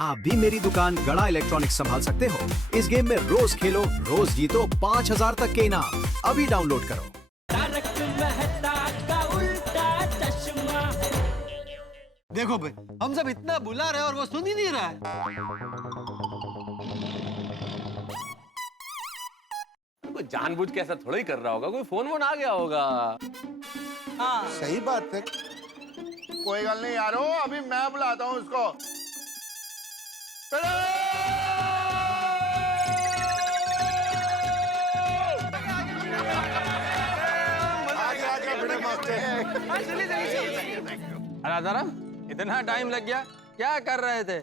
आप भी मेरी दुकान गड़ा इलेक्ट्रॉनिक्स संभाल सकते हो। इस गेम में रोज खेलो, रोज जीतो 5000 तक के इनाम। अभी डाउनलोड करो। तारक मेहता का उल्टा चश्मा। देखो भाई, हम सब इतना बुला रहे हैं और वो सुन ही नहीं रहा है। कोई जानबूझ के ऐसा थोड़ा ही कर रहा होगा, कोई फोन वोन आ गया होगा। हाँ सही बात है। कोई गल नहीं यारो, अभी मैं बुलाता हूँ उसको। राजाराम, इतना टाइम लग गया, क्या कर रहे थे?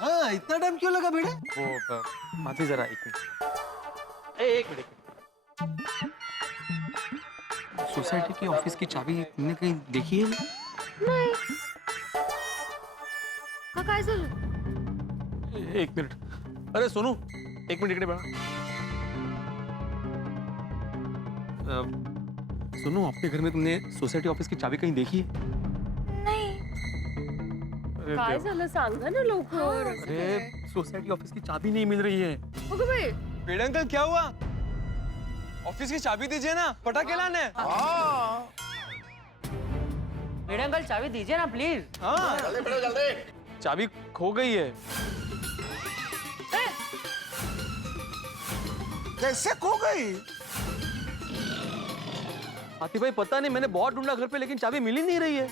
हाँ, इतना टाइम क्यों लगा भिड़े? वो माफी जरा एक मिनट। एक मिनट। सोसाइटी की ऑफिस की चाबी तुमने कहीं देखी है? नाही. का काय झालं? एक मिनट। अरे सोनू, एक मिनट इकडे बघा। सोनू, आपके घर में तुमने सोसाइटी ऑफिस की चाबी कहीं देखी है? नाही. काय झालं सांगा ना लवकर. अरे सोसाइटी ऑफिस की चाबी नहीं मिल रही है। अगं बाई, पेड़ अंकल, क्या हुआ? ऑफिस की चाबी दीजिए ना, पटाखे लाने। हाँ मेरे अंकल चाबी दीजिए ना प्लीज। हाँ, जल्दी बैठो जल्दी। चाबी खो गई है। कैसे खो गई? हाथी भाई पता नहीं, मैंने बहुत ढूंढा घर पे, लेकिन चाबी मिल ही नहीं रही है।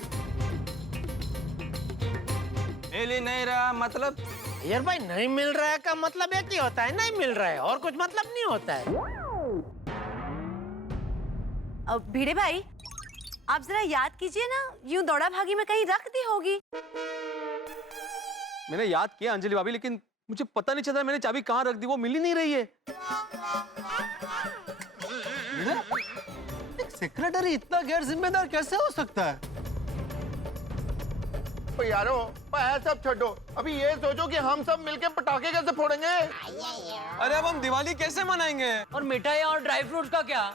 मिल ही नहीं रहा मतलब? यार भाई, नहीं मिल रहा है का मतलब एक ही होता है, नहीं मिल रहा है, और कुछ मतलब नहीं होता है। अब भिड़े भाई, आप जरा याद कीजिए ना, यूं दौड़ा भागी में कहीं रख दी होगी। मैंने याद किया अंजलि भाभी, लेकिन मुझे पता नहीं चला मैंने चाबी कहाँ रख दी, वो मिल ही नहीं रही है। सेक्रेटरी इतना गैर जिम्मेदार कैसे हो सकता है? ओ यारो, है सब छोड़ो, अभी ये सोचो कि हम सब मिलके पटाखे कैसे फोड़ेंगे। अरे अब हम दिवाली कैसे मनाएंगे? और मिठाई और ड्राई फ्रूट्स का क्या?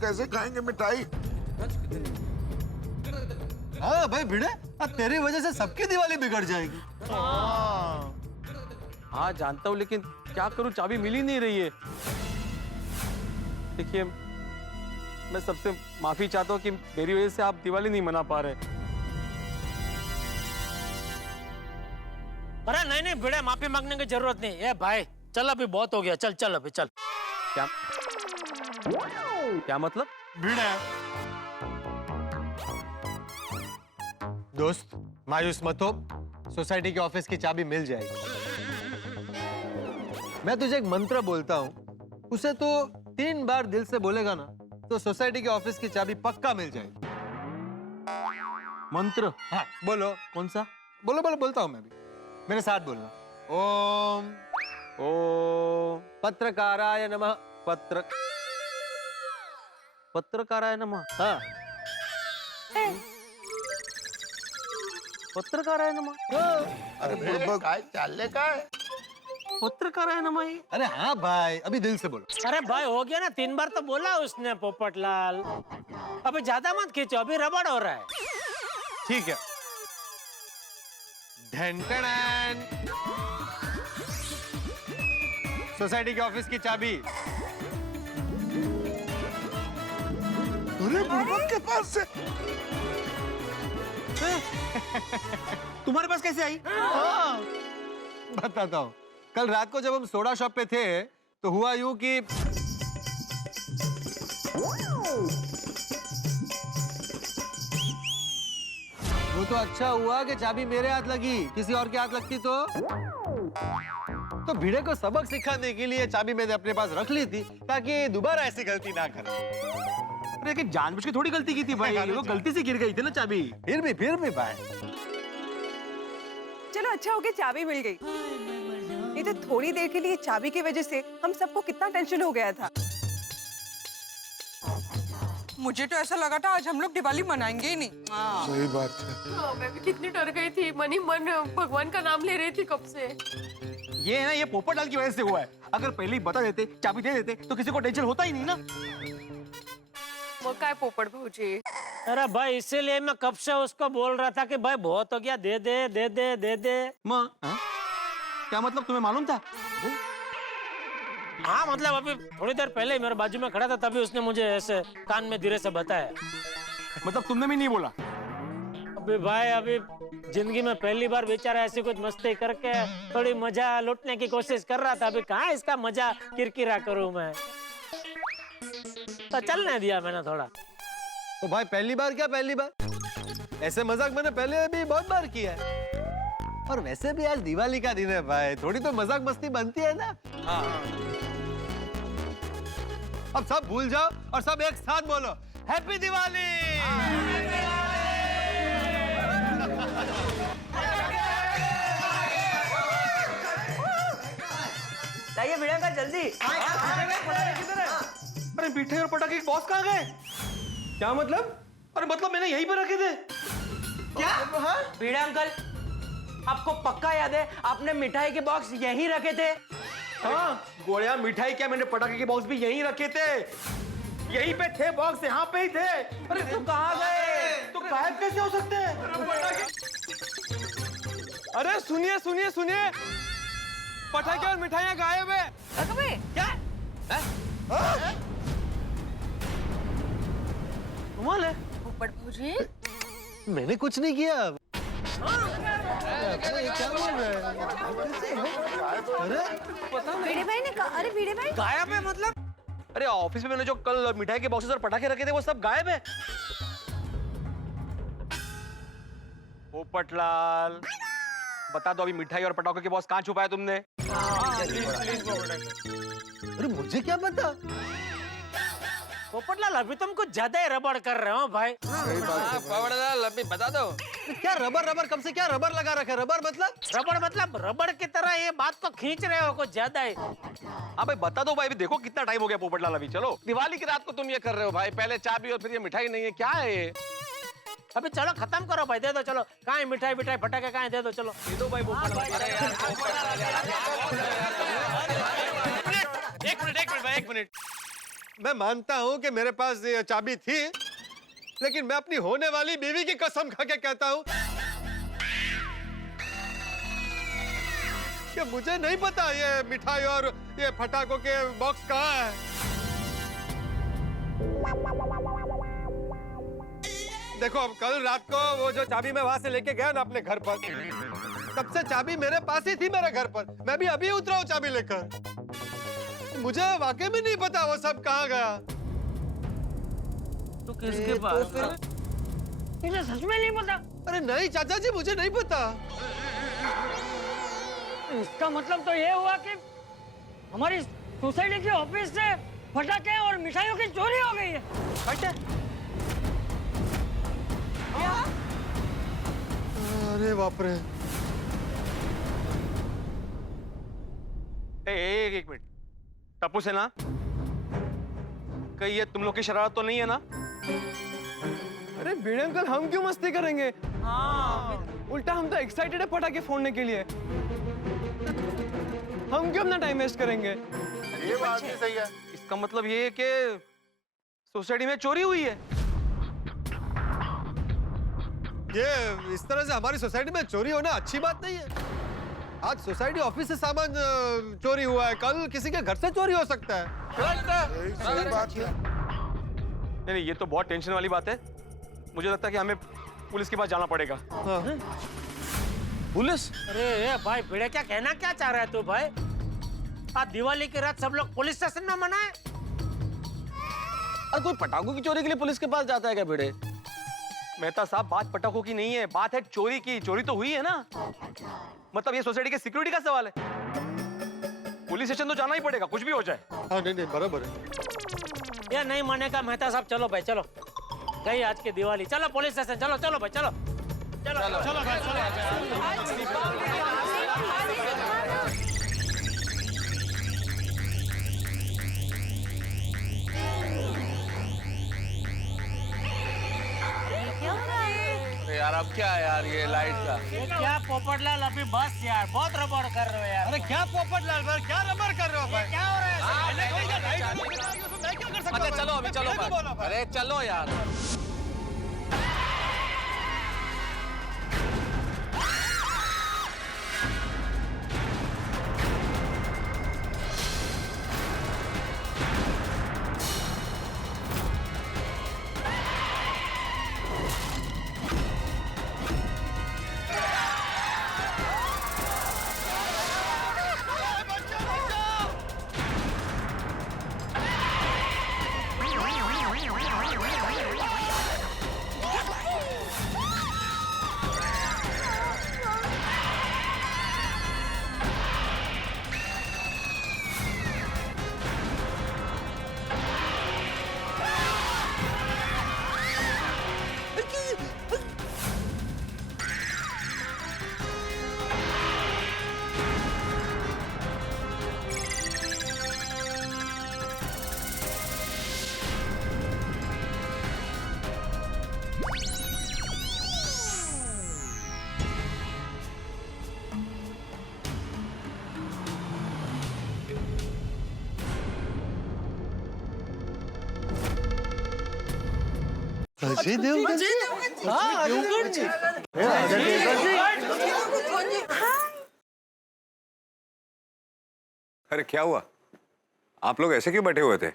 कैसे खाएंगे मिठाई? हाँ भाई भिड़े, अब तेरी वजह से सबकी दिवाली बिगड़ जाएगी। हाँ जानता हूँ, लेकिन क्या करूँ, चाबी मिल ही नहीं रही है। देखिए, मैं सबसे माफी चाहता हूँ कि मेरी वजह से आप दिवाली नहीं मना पा रहे। अरे नहीं नहीं भिड़े, माफी मांगने की जरूरत नहीं है भाई। चल अभी बहुत हो गया, चल चल अभी चल। क्या क्या मतलब? भिड़े दोस्त, मायूस मत हो, सोसाइटी के ऑफिस की चाबी मिल जाएगी। मैं तुझे एक मंत्र बोलता हूँ, उसे तो 3 बार दिल से बोलेगा ना, तो सोसाइटी के ऑफिस की चाबी पक्का मिल जाएगी। मंत्र? हाँ बोलो। कौन सा? बोलो बोलो, बोलता हूँ मैं भी, मेरे साथ बोलना। ओम ओ पत्रकाराय नमः। पत्रकाराय नमः। हाँ पत्रकाराय नमः। अरे बुड़बक, काय चालले काय? पत्रकाराय नमः। अरे हाँ भाई, अभी दिल से बोलो। अरे भाई हो गया ना, 3 बार तो बोला उसने पोपटलाल। अभी ज्यादा मत खींचो, अभी रबड़ हो रहा है। ठीक है। ढन सोसाइटी के ऑफिस की चाबी। अरे बुड़बक के पास से। तुम्हारे पास कैसे आई? बताता हूँ। कल रात को जब हम सोडा शॉप पे थे, तो हुआ यूं कि वो तो अच्छा हुआ कि चाबी मेरे हाथ लगी, किसी और के हाथ लगती तो भिड़े को सबक सिखाने के लिए चाबी मैंने अपने पास रख ली थी, ताकि दोबारा ऐसी गलती ना करे। अरे कि जानबूझ के थोड़ी गलती की थी भाई, वो गलती से गिर गई थी ना चाबी। फिर भी भाई। चलो अच्छा हो गया चाबी मिल गई। नहीं तो थोड़ी देर के लिए चाबी की वजह से हम सबको कितना टेंशन हो गया था। मुझे तो ऐसा लगा था आज हम लोग दिवाली मनाएंगे ही नहीं। सही बात है। मैं भी कितनी डर गई थी, मनी मन भगवान का नाम ले रही थी कब से। ये है ना, ये पोपटलाल की वजह से हुआ है। अगर पहले ही बता देते, चाबी दे देते, तो किसी को टेंशन होता ही नहीं ना। मग काय पोपट भाऊजी, अरे भाई इसीलिए मैं कब से उसको बोल रहा था कि भाई बहुत हो गया, दे दे दे दे दे दे। माँ क्या मतलब, तुम्हें मालूम था? हाँ मतलब अभी थोड़ी देर पहले ही मेरे बाजू में खड़ा था, तभी उसने मुझे ऐसे कान में धीरे से बताया। मतलब तुमने भी नहीं बोला? अभी भाई अभी जिंदगी में पहली बार बेचारा ऐसी कुछ मस्ती करके थोड़ी मजा लूटने की कोशिश कर रहा था। अभी कहाँ इसका मजा किरकिरा करूं मैं, तो चलने दिया मैंने थोड़ा। तो भाई पहली बार क्या पहली बार, ऐसे मजाक मैंने पहले भी बहुत बार किया है। और वैसे भी आज दिवाली का दिन है भाई, थोड़ी तो मजाक मस्ती बनती है ना। अब सब भूल जाओ और सब एक साथ बोलो हैप्पी दिवाली। लाइए भिड़े अंकल जल्दी। अरे मिठाई और पटाखे के बॉक्स कहाँ गए? क्या मतलब? अरे मतलब मैंने यहीं पे रखे थे। क्या? भिड़े अंकल आपको पक्का याद है आपने मिठाई के बॉक्स यहीं रखे थे? हाँ गोया, मिठाई क्या, मैंने पटाखे के बॉक्स भी यहीं रखे थे। यहीं पे थे बॉक्स, यहाँ पे ही थे। अरे तो कहाँ गए? तो गायब कैसे हो सकते हैं? अरे सुनिए सुनिए सुनिए, पटाखे और मिठाइयाँ गायब है। क्या? कमाल है। पोपट भौजी मैंने कुछ नहीं किया। भिड़े भाई ने कहा, अरे भिड़े भाई गायब है मतलब? अरे ऑफिस में मैंने जो कल मिठाई के बॉक्सेस और पटाखे रखे थे वो सब गायब है। पोपटलाल बता दो, अभी मिठाई और पटाखों के बॉक्स कहाँ छुपाया तुमने? अरे मुझे क्या पता। पोपटलाल अभी तुम कुछ ज्यादा ही रबड़ कर रहे हो भाई। पोपटलाल अभी बता दो। क्या रबर रबर, कब से क्या रबर लगा रखा है? रबर मतलब रबड़ की तरह ये बात को खींच रहे हो कुछ ज्यादा ही। हाँ भाई बता दो भाई, अभी देखो कितना टाइम हो गया पोपटलाल। अभी चलो, दिवाली की रात को तुम ये कर रहे हो भाई, पहले चाबी और फिर ये मिठाई नहीं है, क्या है ये? अभी चलो खत्म करो भाई, दे दो चलो। कहाँ है मिठाई मिठाई पटाखे, कहाँ है? दे दो चलो। दे दो भाई पोपटलाल। एक मिनट, मैं मानता हूं कि मेरे पास ये चाबी थी, लेकिन मैं अपनी होने वाली बीवी की कसम खा के कहता हूं कि मुझे नहीं पता ये मिठाई और ये पटाखों के बॉक्स कहाँ है। देखो अब कल रात को वो जो चाबी मैं वहां से लेके गया ना अपने घर पर, तब से चाबी मेरे पास ही थी मेरे घर पर। मैं भी अभी उतरा हूं चाबी लेकर। मुझे वाकई में नहीं पता वो सब कहाँ गया। तो किसके पास? तुझे सच में नहीं पता? अरे नहीं चाचा जी, मुझे नहीं पता। इसका मतलब तो ये हुआ कि हमारी सोसाइटी के ऑफिस से पटाखे और मिठाइयों की चोरी हो गई है। अरे बाप रे। एक मिनट, टप्पू से ना कहीं ये तुम लोग की शरारत तो नहीं है ना? अरे भिड़े अंकल हम क्यों मस्ती करेंगे? उल्टा हम तो एक्साइटेड है पटाखे फोड़ने के लिए। हम क्यों अपना टाइम वेस्ट करेंगे? ये बात भी सही है। इसका मतलब ये है कि सोसाइटी में चोरी हुई है। ये इस तरह से हमारी सोसाइटी में चोरी होना अच्छी बात नहीं है। आज सोसाइटी ऑफिस से सामान चोरी हुआ है, कल किसी के घर से चोरी हो सकता है। सही बात है। नहीं ये तो बहुत टेंशन वाली बात है। मुझे लगता है कि हमें पुलिस के पास जाना पड़ेगा। पुलिस? अरे ये भाई भिड़े क्या कहना क्या चाह रहा है तू भाई? आज दिवाली की रात सब लोग पुलिस स्टेशन में मनाए। अरे कोई पटाखों की चोरी के लिए पुलिस के पास जाता है क्या भिड़े? मेहता साहब बात पटाखों की नहीं है, बात है चोरी की। चोरी तो हुई है ना, मतलब ये सोसाइटी के सिक्योरिटी का सवाल है। पुलिस स्टेशन तो जाना ही पड़ेगा कुछ भी हो जाए। हाँ नहीं बराबर है। ये नहीं मानेगा मेहता साहब। चलो भाई चलो, गई आज की दिवाली। चलो पुलिस स्टेशन, चलो चलो भाई चलो चलो चलो चलो भाई यार अब क्या है यार ये लाइट का? ये क्या पोपटलाल, अभी बस यार, बहुत रबड़ कर रहे हो यार। अरे क्या पोपटलाल भाई, क्या रबर कर रहे हो भाई? क्या हो रहा है? अच्छा चलो अभी चलो। अरे चलो यार। अजय देवगन जी। हाँ, देवगन जी। अरे क्या हुआ? आप लोग ऐसे क्यों बैठे हुए थे?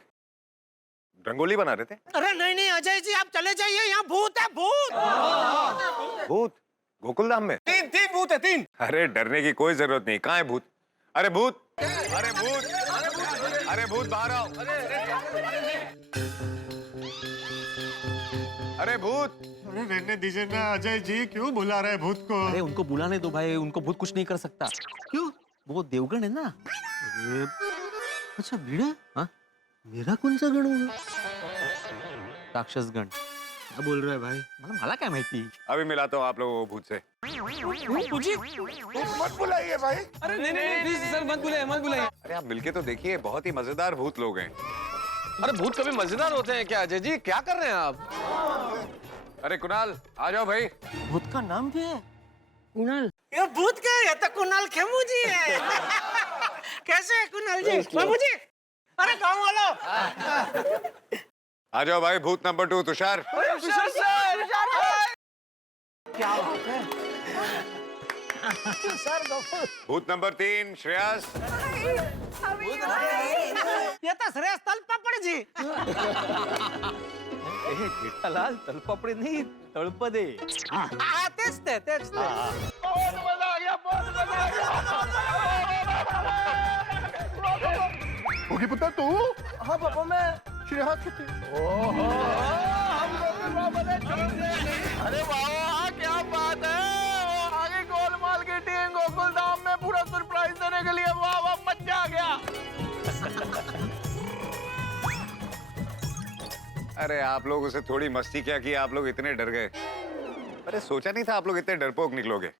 रंगोली बना रहे थे? अरे नहीं नहीं अजय जी, आप चले जाइए, यहाँ भूत है, भूत। भूत? गोकुलधाम में? तीन भूत है, 3। अरे डरने की कोई जरूरत नहीं। कहाँ है भूत? अरे भूत! अरे भूत! अरे भूत बाहर आओ! अरे भूत! अरे रहने दीजिए ना अजय जी, क्यों बुला रहे भूत को? अरे उनको बुलाने दो भाई, उनको भूत कुछ नहीं कर सकता। क्यों? वो देवगण है ना। अच्छा भिड़े, हाँ? मेरा कौन सा गण होगा? राक्षस गण। क्या बोल रहा है भाई? मला क्या माहिती। अभी मिलाता हूँ आप लोगों को भूत से। मत बुलाइए भाई। अरे नहीं प्लीज सर, मत बुलाइए। अरे आप मिलके तो देखिए, बहुत ही मजेदार भूत लोग हैं। अरे भूत कभी मजेदार होते हैं क्या अजय जी? क्या कर रहे हैं आप? अरे कुणाल, आ जाओ भाई। भूत का नाम क्या है? कुणाल। ये भूत क्या है? ये तो कुणाल खेमू जी है। कैसे है कुणाल जी? बाबू जी, अरे गाँव वालों, आ जाओ भाई। भूत नंबर 2 तुषार। क्या बात है? भूत नंबर 3 श्रेयस। ये तो श्रेयस तलपापड़ जी। जेठालाल तलपापड़ी नहीं, तळपदे। तेच ते। बहुत मजा आ गया, बहुत मजा आ गया। होगी पुत्र तू? हाँ पापा, मैं श्रेयस की। अरे वाह, क्या बात है! आगे गोलमाल की टीम गोकुलधाम में पूरा सरप्राइज देने के लिए, वाह वाह, मजा आ गया। अरे आप लोगों से थोड़ी मस्ती क्या की, आप लोग इतने डर गए। अरे सोचा नहीं था आप लोग इतने डरपोक निकलोगे।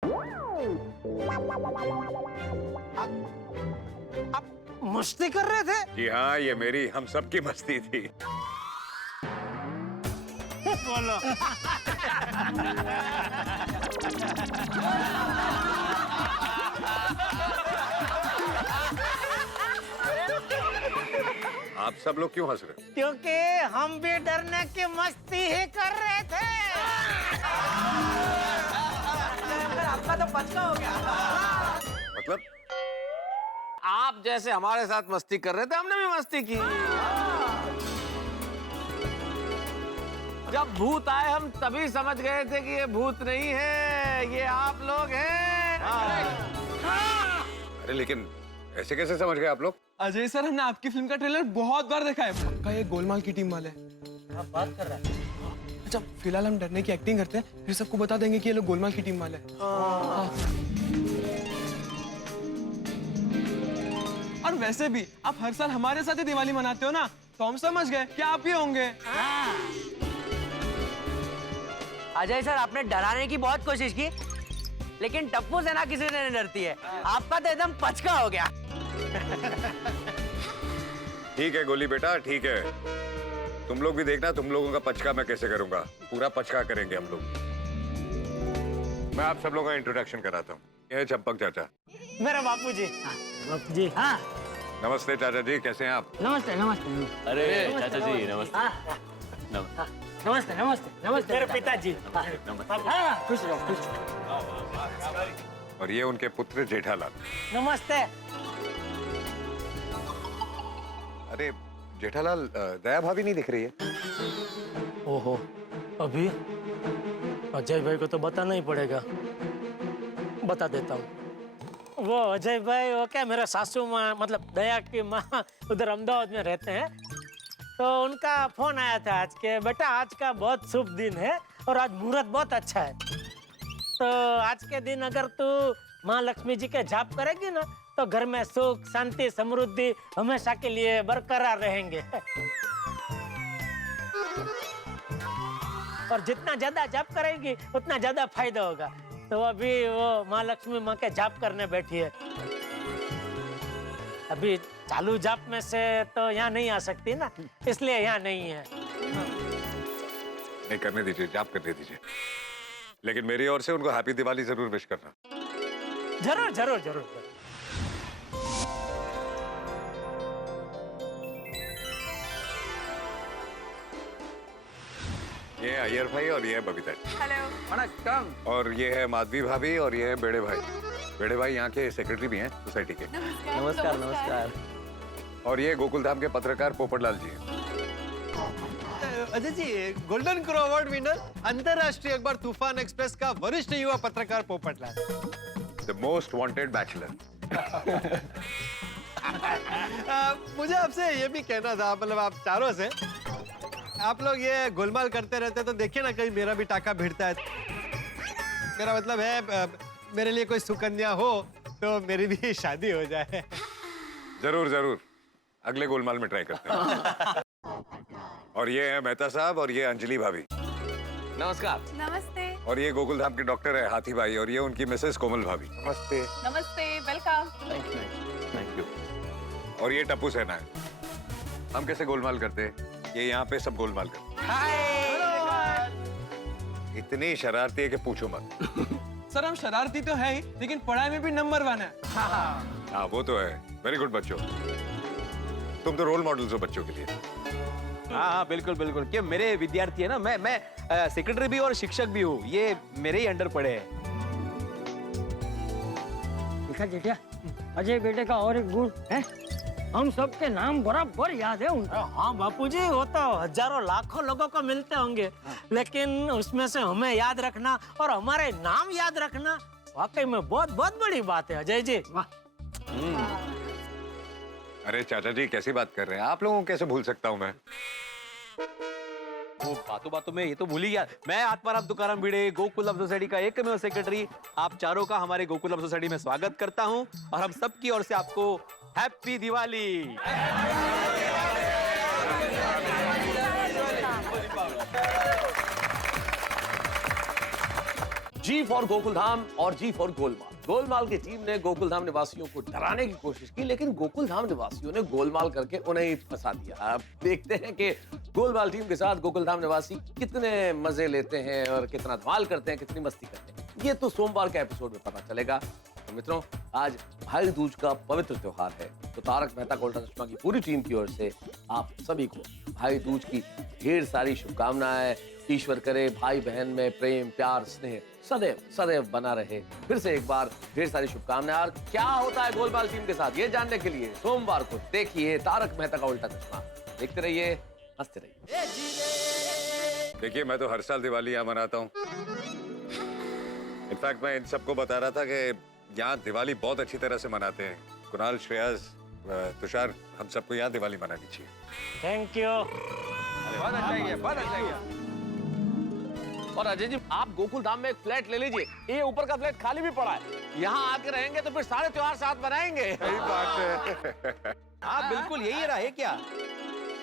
मस्ती कर रहे थे? जी हाँ, ये मेरी हम सबकी मस्ती थी। बोलो। आप सब लोग क्यों हंस रहे? क्योंकि हम भी डरने की मस्ती ही कर रहे थे। आपका तो बचका हो गया। मतलब? आप जैसे हमारे साथ मस्ती कर रहे थे, हमने भी मस्ती की। जब भूत आए हम तभी समझ गए थे कि ये भूत नहीं है, ये आप लोग हैं। अरे लेकिन ऐसे कैसे समझ गए आप लोग? अजय सर, हमने आपकी फिल्म का ट्रेलर बहुत बार देखा है। पक्का ये गोलमाल की टीम वाले। आप बात कर रहा है? अच्छा फिलहाल हम डरने की एक्टिंग करते हैं, फिर सबको बता देंगे कि ये लोग गोलमाल की टीम वाले हैं। और वैसे भी आप हर साल हमारे साथ ही दिवाली मनाते हो ना, तो हम समझ गए कि आप ही होंगे। अजय सर, आपने डराने की बहुत कोशिश की, लेकिन टप्पू से ना किसी से नहीं डरती है। आपका तो एकदम पचका हो गया। ठीक है गोली बेटा, ठीक है। तुम लोग भी देखना, तुम लोगों का पचका मैं कैसे करूंगा। पूरा पचका करेंगे हम लोग। मैं आप सब लोगों का इंट्रोडक्शन कराता हूँ। ये चंपक चाचा। मेरा बापू जी। बापू जी, हाँ। नमस्ते चाचा जी, कैसे हैं आप? नमस्ते नमस्ते। अरे चाचा जी नमस्ते। नमस्ते नमस्ते नमस्ते। मेरे पिताजी। हाँ, खुश रहो, खुश रहो। और ये उनके पुत्र जेठालाल। नमस्ते। अरे जेठालाल, दया भाभी नहीं दिख रही है। ओहो, अभी अजय भाई को तो बताना ही पड़ेगा। बता देता हूँ। वो अजय भाई, वो क्या, मेरा सासू माँ, मतलब दया की माँ, उधर अहमदाबाद में रहते हैं। तो उनका फोन आया था आज के, बेटा आज का बहुत शुभ दिन है और आज मुहूर्त बहुत अच्छा है। तो आज के दिन अगर तू माँ लक्ष्मी जी के जाप करेगी ना, तो घर में सुख शांति समृद्धि हमेशा के लिए बरकरार रहेंगे। और जितना ज्यादा जाप करेगी उतना ज्यादा फायदा होगा। तो अभी वो माँ लक्ष्मी माँ के जाप करने बैठी है। अभी चालू जाप में से तो यहाँ नहीं आ सकती ना, इसलिए यहाँ नहीं है। नहीं करने दीजिए, जाप करने दीजिए। लेकिन मेरी ओर से उनको हैप्पी दिवाली जरूर विश करना। जरूर जरूर जरूर, जरूर। ये है अय्यर भाई और ये है बबीता जी। हेलो। वणक्कम। और ये है माधवी भाभी और ये है बेड़े भाई। बेड़े भाई यहाँ के सेक्रेटरी भी हैं सोसाइटी के। नमस्कार नमस्कार। और ये गोकुल धाम के पत्रकार पोपटलाल जी हैं। Ajay ji, golden crow award winner अंतरराष्ट्रीय अखबार तूफान एक्सप्रेस का वरिष्ठ युवा पत्रकार Popatlal. The most wanted bachelor. मुझे आपसे ये भी कहना था, मतलब आप चारों से, आप लोग ये गोलमाल करते रहते तो देखिए ना कहीं मेरा भी टाका भिड़ता है। मेरा मतलब है मेरे लिए कोई सुकन्या हो तो मेरी भी शादी हो जाए। जरूर जरूर, अगले गोलमाल में ट्राई करते हैं। और ये है मेहता साहब और ये अंजलि भाभी। नमस्कार। नमस्ते। और ये गोकुल धाम के डॉक्टर है हाथी भाई और ये उनकी मिसेस कोमल भाभी। नमस्ते। नमस्ते, वेलकम। Thank you. और ये टप्पू सेना है। हम कैसे गोलमाल करते हैं, ये यहाँ पे सब गोलमाल करते हैं। इतनी शरारती है कि पूछो मत। सर हम शरारती तो है ही, लेकिन पढ़ाई में भी नंबर 1 है। हाँ वो तो है। वेरी गुड बच्चों, तुम तो रोल मॉडल्स हो बच्चों के लिए। हाँ बिल्कुल बिल्कुल। क्या मेरे विद्यार्थी है ना, मैं सेक्रेटरी भी और शिक्षक भी हूँ, ये मेरे ही अंडर पड़े हैं। देखा जेठिया, अजय बेटे का और एक गुण है, हम सबके नाम बराबर याद है उनका। हाँ बापूजी, वो तो हजारों लाखों लोगों को मिलते होंगे, लेकिन उसमें से हमें याद रखना और हमारे नाम याद रखना वाकई में बहुत बहुत बड़ी बात है अजय जी। अरे चाचा जी कैसी बात कर रहे हैं, आप लोगों को कैसे भूल सकता हूँ मैं। वो बातों में ये तो भूल ही गया। मैं आत्माराम तुकाराम भिड़े, गोकुलम सोसाइटी का एकमेव सेक्रेटरी, आप चारों का हमारे गोकुलम सोसाइटी में स्वागत करता हूँ और हम सब की ओर से आपको happy Diwali. G for Gokul Dham और जी फॉर गोलमाल। गोलमाल की टीम ने गोकुल धाम निवासियों को डराने की कोशिश की, लेकिन गोकुल धाम निवासियों ने गोलमाल करके उन्हें ही फंसा दिया। अब देखते हैं कि गोलमाल टीम के साथ गोकुल धाम निवासी कितने मजे लेते हैं और कितना धमाल करते हैं, कितनी मस्ती करते हैं। ये तो सोमवार के एपिसोड में पता चलेगा। तो मित्रों, आज भाई दूज का पवित्र त्योहार है, तो तारक मेहता का उल्टा चश्मा की पूरी टीम की ओर से आप सभी को भाई दूज की ढेर सारी शुभकामनाएं। ईश्वर करे भाई बहन में प्रेम प्यार स्नेह सदैव सदैव बना रहे। फिर से एक बार ढेर सारी शुभकामनाएं। और क्या होता है गोलमाल टीम के साथ, ये जानने के लिए सोमवार को देखिए तारक मेहता का उल्टा चश्मा। देखते रहिए, हंसते रहिए। देखिए मैं तो हर साल दिवाली यहाँ मनाता हूँ। इनफैक्ट मैं इन सबको बता रहा था कि यहाँ दिवाली बहुत अच्छी तरह से मनाते हैं। कुणाल, श्रेयस, तुषार, हम सबको यहाँ दिवाली मनानी चाहिए। Thank you. बहुत अच्छा किया, बहुत अच्छा किया। और अजय जी, आप गोकुल धाम में एक फ्लैट ले लीजिए, ये ऊपर का फ्लैट खाली भी पड़ा है। यहाँ आके रहेंगे तो फिर सारे त्योहार साथ मनाएंगे। सही बात है। हाँ बिल्कुल, यही रहे क्या।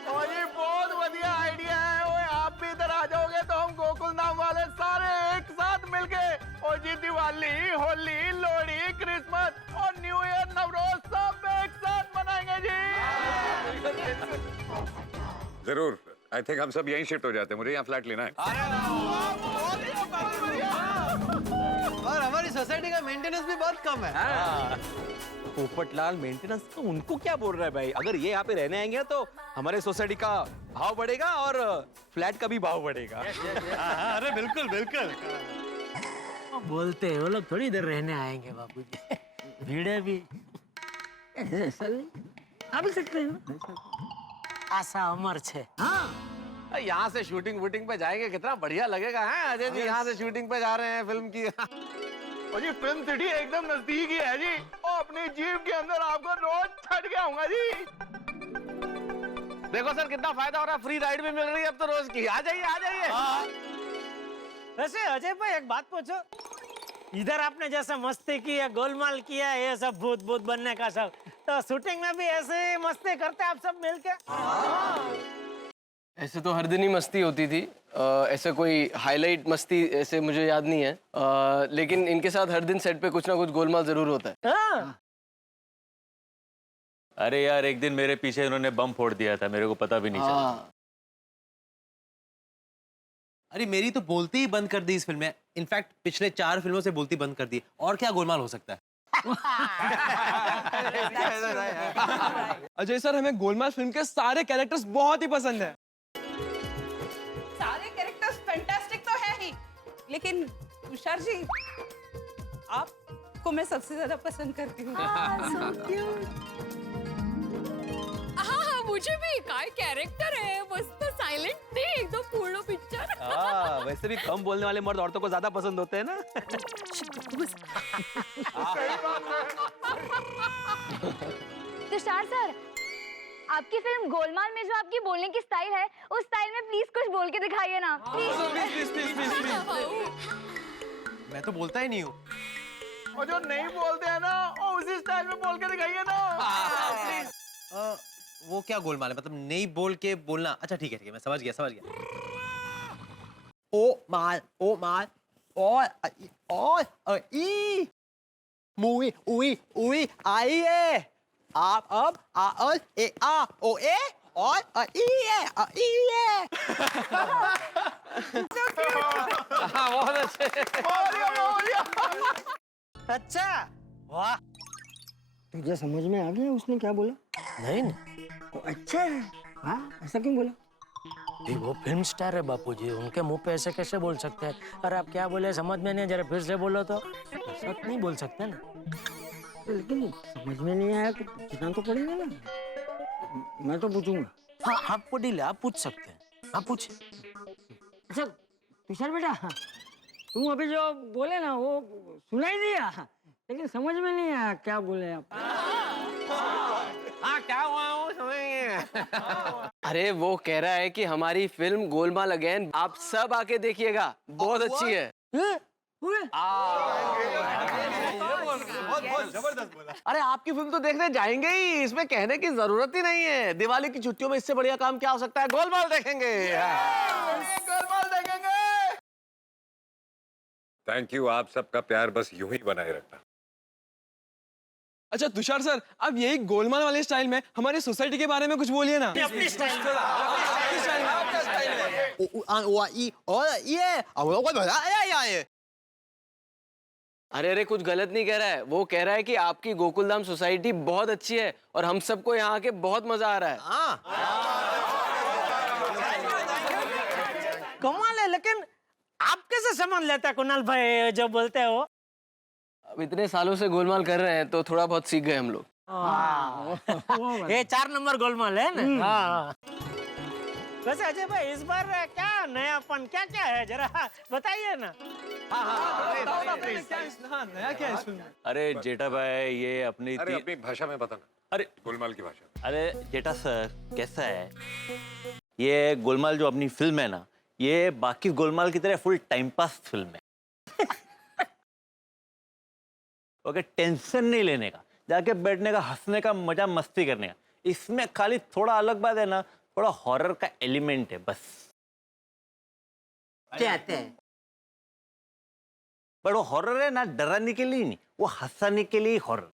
और ये बहुत बढ़िया आइडिया है। ओए आप भी इधर आ जाओगे तो हम गोकुल धाम वाले सारे एक साथ मिलके और जी दिवाली, होली, लोहड़ी, क्रिसमस और न्यू ईयर, नवरोज सब एक साथ मनाएंगे जी। जरूर, आई थिंक हम सब यहीं शिफ्ट हो जाते हैं। मुझे यहाँ फ्लैट लेना है। और हमारी सोसाइटी का मेंटेनेंस भी बहुत कम है। पोपटलाल मेंटेनेंस तो उनको क्या बोल रहा है भाई। अगर ये यहाँ पे रहने आएंगे तो हमारे सोसाइटी का भाव बढ़ेगा और फ्लैट का भी भाव बढ़ेगा। अरे बिल्कुल बिल्कुल। बोलते हैं वो लोग थोड़ी देर रहने आएंगे बापूजी। भीड़े भी ऐसा नहीं आ भी सकते हैं। आशा अमर छे। हाँ, यहाँ से शूटिंग वूटिंग पे जाएंगे, कितना बढ़िया लगेगा। है अजय जी, यहाँ से शूटिंग पे जा रहे हैं फिल्म की। और जी फिल्म सिटी एकदम नजदीक ही है जी, और अपनी जीप के अंदर आपको रोज छट के आऊंगा जी। देखो सर कितना फायदा हो रहा है, फ्री राइड भी मिल रही है अब तो रोज की। आ जाइए आ जाइए। वैसे अजय भाई एक बात पूछो, इधर आपने जैसे मस्ती की है, गोलमाल किया, ये सब भूत भूत बनने का सब, तो शूटिंग में भी ऐसे ही मस्ती करते आप सब मिलके? ऐसे तो हर दिन ही मस्ती होती थी। ऐसे कोई हाईलाइट मस्ती ऐसे मुझे याद नहीं है, लेकिन इनके साथ हर दिन सेट पे कुछ ना कुछ गोलमाल जरूर होता है। हाँ। अरे यार, एक दिन मेरे पीछे इन्होंने बम फोड़ दिया था, मेरे को पता भी नहीं चला। अरे मेरी तो बोलती ही बंद कर दी इस फिल्म में। इनफैक्ट पिछले 4 फिल्मों से बोलती बंद कर दी। और क्या गोलमाल हो सकता है। अजय सर, हमें गोलमाल फिल्म के सारे कैरेक्टर्स बहुत ही पसंद है। सारे कैरेक्टर्स लेकिन तुषार जी, आपको मैं सबसे ज्यादा पसंद करती हूँ। हाँ, मुझे भी काय कैरेक्टर है, मस्त साइलेंट थे एकदम पूर्ण पिक्चर। वैसे भी कम बोलने वाले मर्द औरतों को ज्यादा पसंद होते हैं ना। तुषार सर, आपकी फिल्म गोलमाल में जो आपकी बोलने की स्टाइल है, उस स्टाइल में प्लीज कुछ बोल के दिखाइए ना। मैं तो बोलता ही नहीं हूँ। और जो नहीं बोलते हैं ना, वो उसी स्टाइल में बोल के दिखाइए ना। वो क्या गोलमाल है, मतलब नहीं बोल के बोलना। अच्छा ठीक है, मैं समझ गया। ओ माल और ई मुई उई आई है। आप अब आ ए आ ओ ए और ई है बहुत अच्छे। अच्छा, वाह। तुझे समझ में आ गया उसने क्या बोला? नहीं, तो अच्छा है। हाँ, ऐसा क्यों बोला? वो फिल्म स्टार है बापूजी, उनके मुंह पे ऐसे कैसे बोल सकते हैं? अरे आप क्या बोले समझ में नहीं, जरा फिर से बोलो तो। ऐसा नहीं बोल सकते ना। लेकिन समझ में नहीं आया तो पूछना तो पड़ेगा ना। मैं तो पूछूंगा। हाँ, आपको डील है, आप पूछ सकते हैं। आप पूछिए। अच्छा तुषार बेटा, तुम अभी जो बोले ना वो सुनाई दिया, लेकिन समझ में नहीं आया क्या बोले आप। हाँ, क्या हुआ वो समझेंगे। अरे वो कह रहा है कि हमारी फिल्म गोलमाल अगेन आप सब आके देखिएगा, बहुत अच्छी है। बहुत जबरदस्त बोला। अरे आपकी फिल्म तो देखने जाएंगे ही, इसमें कहने की जरूरत ही नहीं है। दिवाली की छुट्टियों में इससे बढ़िया काम क्या हो सकता है? गोलमाल देखेंगे। गोलमाल देखेंगे। थैंक यू, आप सबका प्यार बस यूं ही बनाए रखना। अच्छा तुषार सर, अब यही गोलमाल वाले स्टाइल में हमारी सोसाइटी के बारे में कुछ बोलिए ना। अपनी स्टाइल। अरे कुछ गलत नहीं कह रहा है। वो कह रहा है कि आपकी गोकुलधाम सोसाइटी बहुत अच्छी है और हम सबको यहाँ आके बहुत मजा आ रहा है। कमाल है, लेकिन आप कैसे समझ लेते हैं कुणाल भाई जो बोलते हो? अब इतने सालों से गोलमाल कर रहे हैं तो थोड़ा बहुत सीख गए हम लोग। ये 4 नंबर गोलमाल है ना। हाँ। वैसे अजय भाई इस बार क्या नयापन क्या है, जरा बताइए ना। नया क्या है इस फिल्म में? अरे जेठा भाई, ये अपनी अरे अपनी भाषा में बताना। अरे गोलमाल की भाषा में। अरे जेठा सर, कैसा है ये गोलमाल जो अपनी फिल्म है ना, ये बाकी गोलमाल की तरह फुल टाइम पास फिल्म है। ओके, टेंशन नहीं लेने का, जाके बैठने का, हंसने का, मजा मस्ती करने का। इसमें खाली थोड़ा अलग बात है ना, थोड़ा हॉरर का एलिमेंट है बस। कहते हैं पर वो हॉरर है ना डराने के लिए नहीं, वो हंसाने के लिए हॉरर।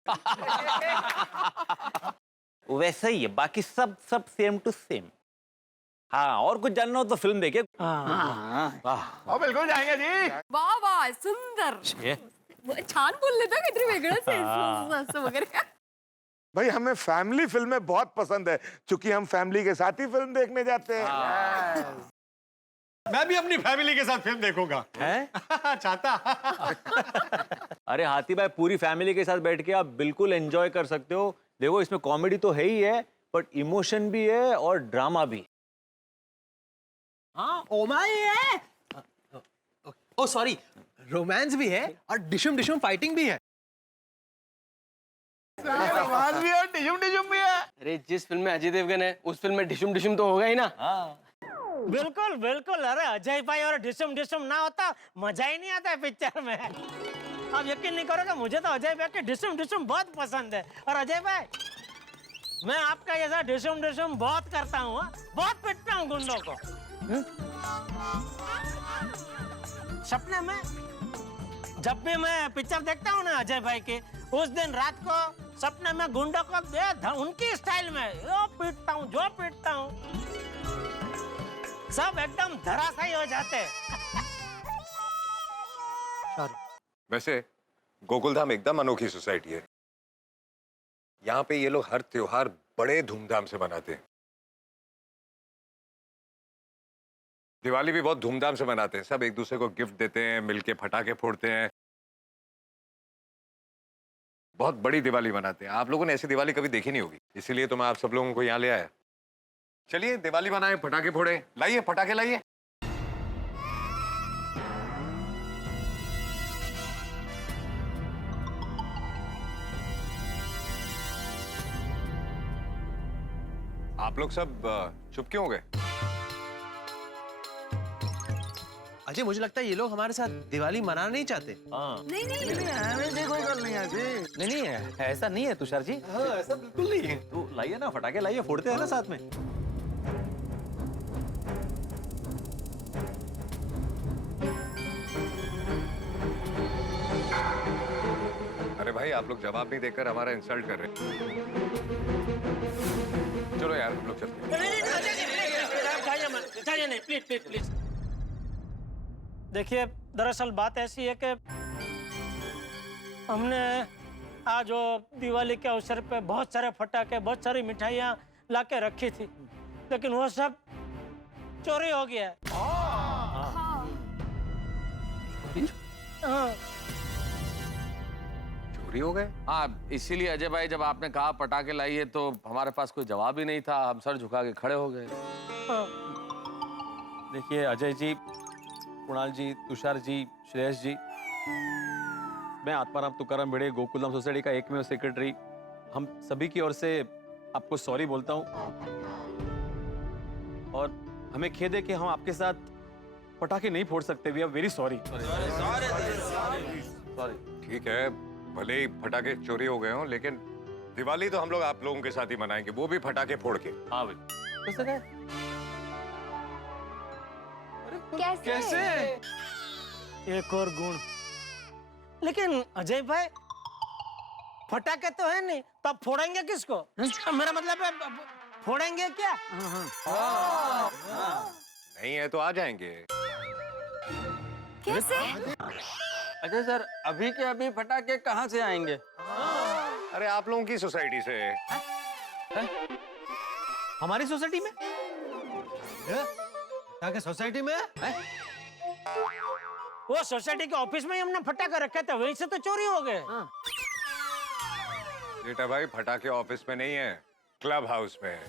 वैसा ही है, बाकी सब सेम टू सेम। हाँ, और कुछ जानना हो तो फिल्म देखिए। बिल्कुल जाएंगे जी। वाह वाह, सुंदर। छान बोलले तर काहीतरी वेगळंच आहे असं वगैरे। भाई हमें फैमिली फिल्में बहुत पसंद है, क्योंकि हम फैमिली के साथ ही फिल्म देखने जाते हैं। मैं भी अपनी फैमिली के साथ फिल्म देखूंगा। है? चाहता। अरे हाथी भाई, पूरी फैमिली के साथ बैठ के आप बिल्कुल एंजॉय कर सकते हो। देखो इसमें कॉमेडी तो है ही है, बट इमोशन भी है और ड्रामा भी। हाँ, ओमाई है। ओ सॉरी, रोमांस भी है और डिशुम फाइटिंग भी है। आवाज भी है, डिशुम भी है। अरे जिस फिल्म में अजय देवगन है, उस फिल्म में डिशुम तो होगा ही ना। बिल्कुल बिल्कुल। अरे अजय भाई और डिशुम ना होता मजा ही नहीं आता है पिक्चर में। आप यकीन नहीं करोगे, मुझे तो अजय भाई के डिशुम बहुत पसंद है। और अजय भाई, मैं आपका जैसा डिशुम बहुत करता हूँ, बहुत पिटता हूँ गुंडों को। सपने में जब भी मैं पिक्चर देखता हूँ ना अजय भाई के, उस दिन रात को सपने में गुंडों को उनकी स्टाइल में जो पीटता हूँ, सब एकदम धराशायी हो जाते हैं। वैसे गोकुलधाम एकदम अनोखी सोसाइटी है। यहाँ पे ये लोग हर त्योहार बड़े धूमधाम से मनाते हैं। दिवाली भी बहुत धूमधाम से मनाते हैं, सब एक दूसरे को गिफ्ट देते हैं, मिलके पटाखे फोड़ते हैं, बहुत बड़ी दिवाली मनाते हैं। आप लोगों ने ऐसी दिवाली कभी देखी नहीं होगी, इसीलिए तो मैं आप सब लोगों को यहाँ ले आया। चलिए दिवाली मनाएं, पटाखे फोड़े, लाइए पटाखे लाइए। आप लोग सब चुप क्यों हो गए? अजय मुझे लगता है ये लोग हमारे साथ दिवाली मनाना नहीं चाहते। नहीं नहीं ऐसा नहीं है तुषार जी। हाँ, ऐसा बिल्कुल नहीं है। तो लाइए ना पटाखे, लाइए, फोड़ते हैं ना साथ में। अरे भाई आप लोग जवाब नहीं देकर हमारा इंसल्ट कर रहे हैं। चलो यार हम लोग चलते हैं। नहीं, प्लीज प्लीज प्लीज। देखिए दरअसल बात ऐसी है कि हमने आज वो दिवाली के अवसर पे बहुत सारे फटाके, बहुत सारी मिठाइयाँ ला के रखी थी, लेकिन वो सब चोरी हो गया है। हाँ। चोरी हो गए? हाँ, इसीलिए अजय भाई जब आपने कहा पटाखे लाइए तो हमारे पास कोई जवाब ही नहीं था, हम सर झुका के खड़े हो गए। देखिए अजय जी, कुणाल जी, तुषार जी, श्रेयस जी, मैं आत्माराम तुकाराम भिड़े, गोकुलधाम सोसाइटी का एकमेव सेक्रेटरी, हम सभी की ओर से आपको सॉरी बोलता हूँ। और हमें खेद है कि हम आपके साथ पटाखे नहीं फोड़ सकते। We are very sorry. Sorry. ठीक है, भले ही पटाखे चोरी हो गए हों, लेकिन दिवाली तो हम लोग आप लोगों के साथ ही मनाएंगे, वो भी पटाखे फोड़ के। हाँ भाई। कैसे? एक और गुण। लेकिन अजय भाई फटाके तो है नहीं, तो आप फोड़ेंगे किसको? मेरा मतलब है फोड़ेंगे क्या? नहीं है तो आ जाएंगे। कैसे? अजय सर, अभी के अभी पटाखे कहाँ से आएंगे? अरे आप लोगों की सोसाइटी से। हमारी सोसाइटी में? ताकि सोसाइटी में? वो सोसाइटी के ऑफिस में ही हमने फटाके रखे थे, वहीं से तो चोरी हो गए। बेटा भाई पटाखे ऑफिस में नहीं है, क्लब हाउस में है।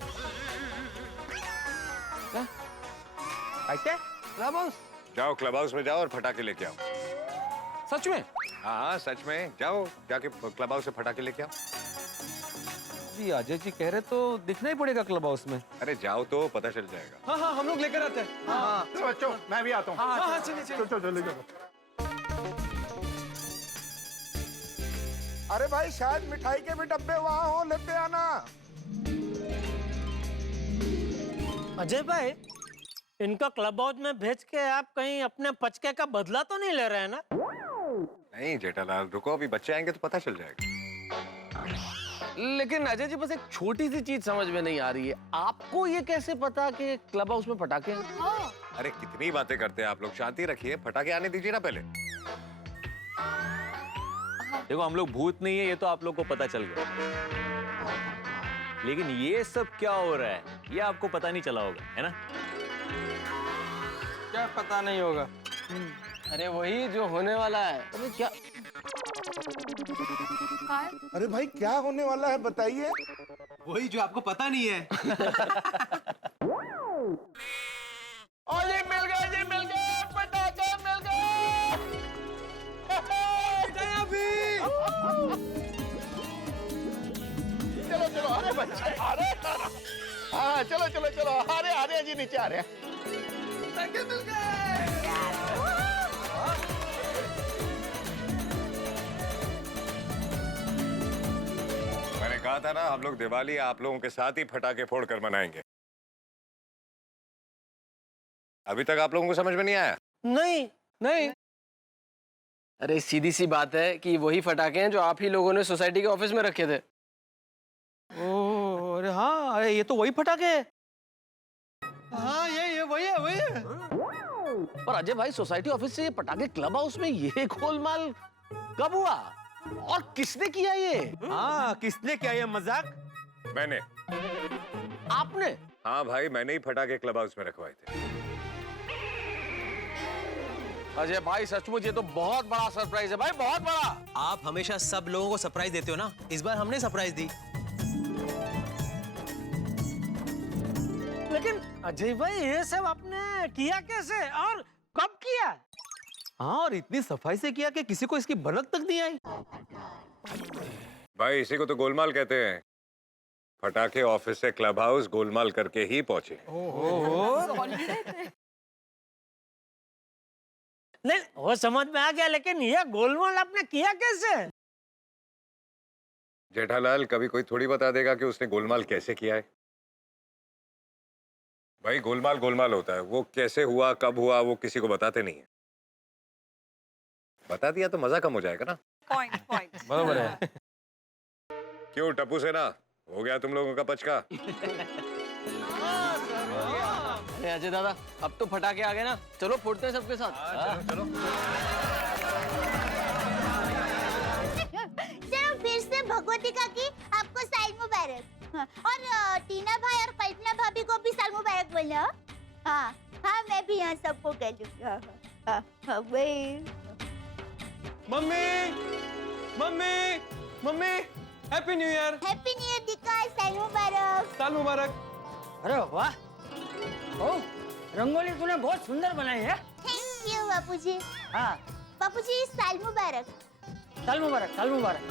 Club house? जाओ क्लब हाउस में जाओ और फटाके लेके आओ। सच में? हाँ सच में, जाओ जाके क्लब हाउस से फटाके लेके आओ। जी अजय जी कह रहे तो दिखना ही पड़ेगा क्लब हाउस में। अरे जाओ तो पता चल जाएगा। हाँ हाँ हम लोग लेकर आते हैं। हाँ चलो बच्चों, मैं भी आता हूँ। हाँ चलिए चलो। अरे भाई शायद मिठाई के भी डब्बे वहाँ हो, लेते आना। अजय भाई, इनका क्लब हाउस में भेज के आप कहीं अपने पचके का बदला तो नहीं ले रहे हैं ना? नहीं जेठालाल, रुको, अभी बच्चे आएंगे तो पता चल जाएगा। लेकिन अजय जी बस एक छोटी सी चीज समझ में नहीं आ रही है, आपको ये कैसे पता कि क्लब हाउस में पटाखे हैं? अरे कितनी बातें करते हैं आप लोग, शांति रखिए, फटाके आने दीजिए ना पहले। देखो हम लोग भूत नहीं है, ये तो आप लोग को पता चल गया, लेकिन ये सब क्या हो रहा है ये आपको पता नहीं चला होगा, है ना? क्या पता नहीं होगा? अरे वही जो होने वाला है। अरे क्या? अरे भाई क्या होने वाला है बताइए? वही जो आपको पता नहीं है। ओ जी मिल गए, पटाखे मिल गए। चलो, अरे बच्चे, अरे हाँ चलो, अरे जी नीचे आ रहे हैं। पटाखे मिल गए। मैंने कहा था ना हम लोग दिवाली आप लोगों के साथ ही फटाके फोड़कर मनाएंगे। अभी तक आप लोगों को समझ में नहीं आया? नहीं। अरे सीधी सी बात है कि वही फटाके हैं जो आप ही लोगों ने सोसाइटी के ऑफिस में रखे थे। ओह, अरे हाँ, अरे ये तो वही फटाके है। हाँ ये वही है। पर अजय भाई, सोसाइटी ऑफिस से ये पटाखे क्लब हाउस में, ये गोलमाल कब हुआ और किसने किया ये? हाँ किसने किया ये मजाक? मैंने। आपने? हाँ भाई, मैंने ही फटाके क्लब हाउस में रखवाए थे। अजय भाई सचमुच ये तो बहुत बड़ा सरप्राइज है भाई, बहुत बड़ा। आप हमेशा सब लोगों को सरप्राइज देते हो ना, इस बार हमने सरप्राइज दी। लेकिन अजय भाई ये सब आपने किया कैसे और कब किया? हाँ, और इतनी सफाई से किया कि किसी को इसकी भनक तक नहीं आई। भाई इसी को तो गोलमाल कहते हैं। फटाके ऑफिस से क्लब हाउस गोलमाल करके ही पहुंचे। नहीं वो समझ में आ गया, लेकिन ये गोलमाल आपने किया कैसे? जेठालाल कभी कोई थोड़ी बता देगा कि उसने गोलमाल कैसे किया है। भाई गोलमाल गोलमाल होता है, वो कैसे हुआ कब हुआ वो किसी को बताते नहीं है। बता दिया तो मजा कम हो जाएगा ना। पॉइंट बराबर है। क्यों टप्पू से ना हो गया तुम लोगों का पचका? अरे अजय दादा, अब तो फटाके आ गए ना, चलो फोड़ते हैं सबके साथ। चलो चलो फिर से भगवती का की आपको साल मुबारक। और टीना भाई और कल्पना भाभी को भी साल मुबारक बोलना। हाँ हाँ, मैं भी यहाँ सबको कह दूंगा। Mummy mummy mummy, happy new year. Happy new year दीका, साल मुबारक। साल मुबारक। अरे वाह, ओ रंगोली तूने बहुत सुंदर बनाई है। थैंक यू बापूजी। हाँ बापूजी साल मुबारक। साल मुबारक, साल मुबारक।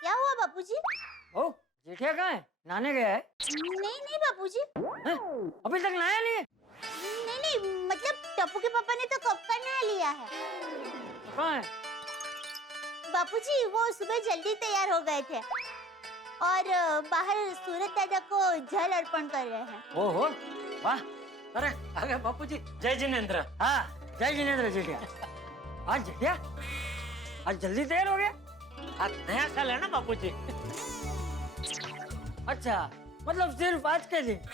क्या हुआ बापूजी? ओ जेठिया कहाँ है? नहाने गया है? नहीं नहीं बापूजी। हैं? अभी तक नहाया नहीं है? नहीं नहीं, मतलब टप्पू के पापा ने तो कब का नहा लिया है। कहाँ है? बापूजी वो सुबह जल्दी तैयार हो गए थे और बाहर सूरज दादा को जल अर्पण कर रहे हैं। ओहो वाह। अरे आ गए बापूजी। जय जिनेंद्र। हाँ जय जिनेंद्र जेठिया। आज जेठिया आज जल्दी तैयार हो गया? आज नया साल है ना बापूजी। अच्छा, मतलब सिर्फ आज के दिन?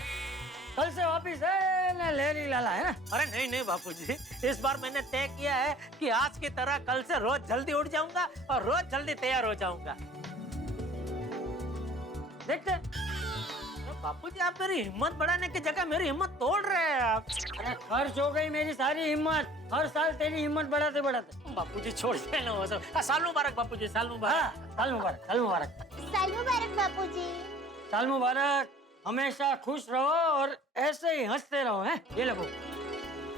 कल से वापिस है ना लहरी लाला, है ना? अरे नहीं नहीं बापूजी, इस बार मैंने तय किया है कि आज की तरह कल से रोज जल्दी उठ जाऊंगा और रोज जल्दी तैयार हो जाऊंगा। देखते हैं। बापूजी आप मेरी हिम्मत बढ़ाने की जगह मेरी हिम्मत तोड़ रहे हैं आप। अरे खर्च हो गई मेरी सारी हिम्मत, हर साल तेरी हिम्मत बढ़ाते बढ़ाते। बापूजी छोड़ देना वो सब। साल मुबारक बापूजी, साल मुबारक। हाँ, साल मुबारक, साल मुबारक। साल मुबारक बापूजी। साल मुबारक, हमेशा खुश रहो और ऐसे ही हंसते रहो। हैं ये लो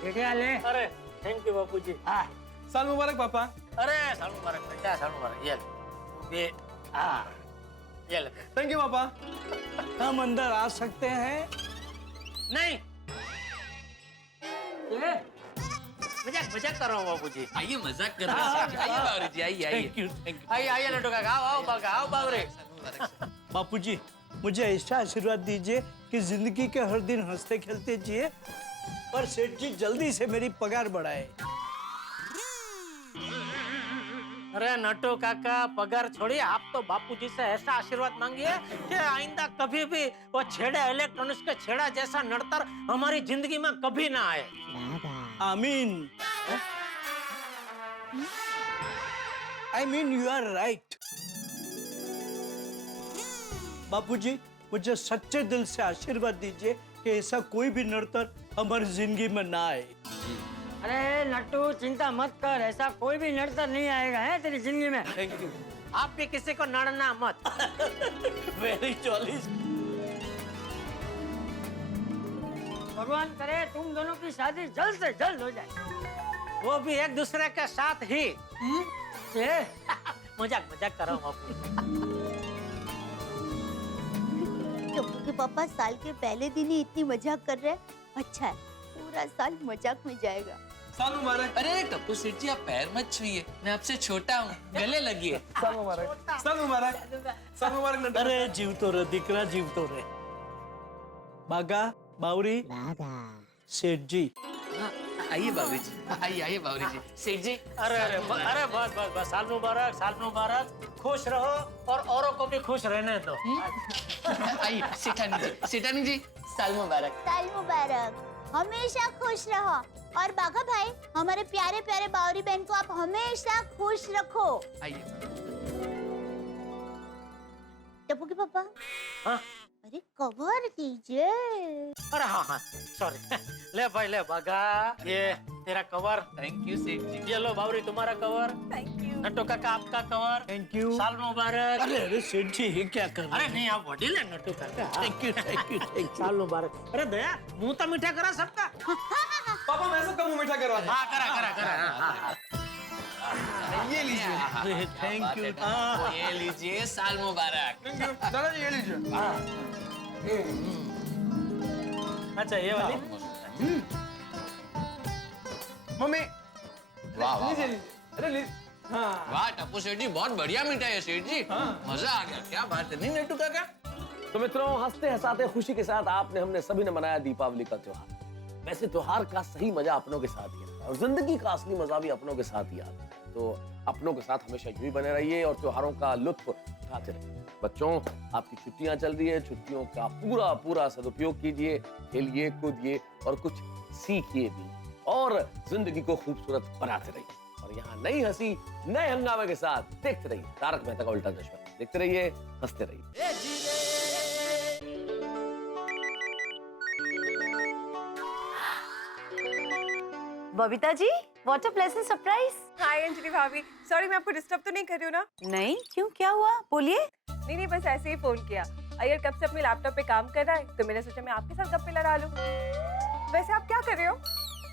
जेठिया ले। अरे थैंक यू बापूजी। हाँ साल मुबारक पापा। अरे साल मुबारक बेटा, साल मुबारक। ये हाँ ये ले। थैंक यू पापा। हम अंदर आ सकते हैं? नहीं ये मजाक मजाक कर रहा हूँ बापूजी। आइए मजाक कर रहे हैं। आइए बावरी जी, आइए आइए। Thank you. आइए आइए लड्डू काका, आओ बावरे। बापूजी मुझे ऐसा आशीर्वाद दीजिए कि जिंदगी के हर दिन हंसते खेलते जिए और सेठ जी जल्दी से मेरी पगार बढ़ाए। अरे नटू काका पगार छोड़िए, आप तो बापूजी से ऐसा आशीर्वाद मांगिए कि आइंदा कभी भी वो छेड़ा इलेक्ट्रॉनिक्स के छेड़ा जैसा नड़तर हमारी जिंदगी में कभी ना आए। आमीन। I mean you are right. बापूजी मुझे सच्चे दिल से आशीर्वाद दीजिए कि ऐसा कोई भी नड़तर हमारी जिंदगी में ना आए। अरे नट्टू चिंता मत कर, ऐसा कोई भी नड़तर नहीं आएगा है तेरी जिंदगी में। Thank you. आप भी किसी को नड़ना मत। Very jolly. भगवान करे तुम दोनों की शादी जल्द से जल्द हो जाए, वो भी एक दूसरे के साथ ही। ये मजाक मजाक कर रहा हूँ बापू। टप्पू के पापा साल के पहले दिन ही इतनी मजाक कर रहे हैं। अच्छा है, पूरा साल मजाक में जाएगा। साल मुबारक। अरे टप्पू सेठ जी आप पैर मत छुइए, मैं आपसे छोटा हूँ, गले लगिए। साल मुबारक। साल मुबारक। साल मुबारक। अरे जीवतो रे दीकरा, जीवतो रे। बागा बावरी सेठ जी। आइए बाबू जी, आइए आइए बाबू जी। सेठ जी अरे अरे अरे बस बस बस, साल मुबारक, साल मुबारक। खुश रहो और औरों को भी खुश रहने दो। आइए सेठानी जी साल मुबारक। साल मुबारक, हमेशा खुश रहो। और बाघा भाई, हमारे प्यारे प्यारे बावरी बहन को आप हमेशा खुश रखो। आइए। टप्पू के पापा, हाँ अरे कवर कीजिए। अरे हाँ हाँ सॉरी। ले भाई ले भगा, ये तेरा कवर। थैंक यू सेठ जी। ये लो बावरी तुम्हारा कवर। Thank you. नट्टू काका आपका कवर। Thank you. साल मुबारक। अरे अरे सेठ जी ये क्या कर अरे नहीं आप वडील है नट्टू काका। Thank you thank you thank साल मुबारक। अरे दया मुंह तो मीठा करा सबका। पापा मैं सबका मुंह मीठा करवा हाँ करा करा करा। हाँ, ये लीजिए। You thank you. ये लीजिए साल मुबारक। दादाजी ये लीजिए। अच्छा ये वाली। मम्मी वाह वाह लीजिए लीजिए। अरे लीजिए। हाँ वाह टप्पू सेठ जी बहुत बढ़िया मिठाई है सेठ जी। मजा आ गया। क्या बात है नहीं नट्टू काका। तो मित्रों हंसते हंसाते खुशी के साथ आपने हमने सभी ने मनाया दीपावली का त्योहार। वैसे त्योहार का सही मजा अपनों के साथ ही आता है और जिंदगी का असली मजा भी अपनों के साथ ही आता है। तो अपनों के साथ हमेशा यूं ही बने रहिए और त्योहारों का लुत्फ उठाते रहिए। बच्चों आपकी छुट्टियां चल रही है, छुट्टियों का पूरा पूरा सदुपयोग कीजिए, खेलिए कूदिए और कुछ सीखिए भी और जिंदगी को खूबसूरत बनाते रहिए। और यहाँ नई हंसी नए हंगामे के साथ देखते रहिए तारक मेहता का उल्टा चश्मा। देखते रहिए हंसते रहिए। Babita ji what a pleasant surprise. हाय अंजलि भाभी, सॉरी मैं आपको डिस्टर्ब तो नहीं कर रही हूँ ना? नहीं क्यों, क्या हुआ बोलिए। नहीं बस ऐसे ही फोन किया। अयर कब से अपने लैपटॉप पे काम कर रहा है तो मैंने सोचा मैं आपके साथ गप्पे लड़ा लूं। वैसे आप क्या कर रहे हो?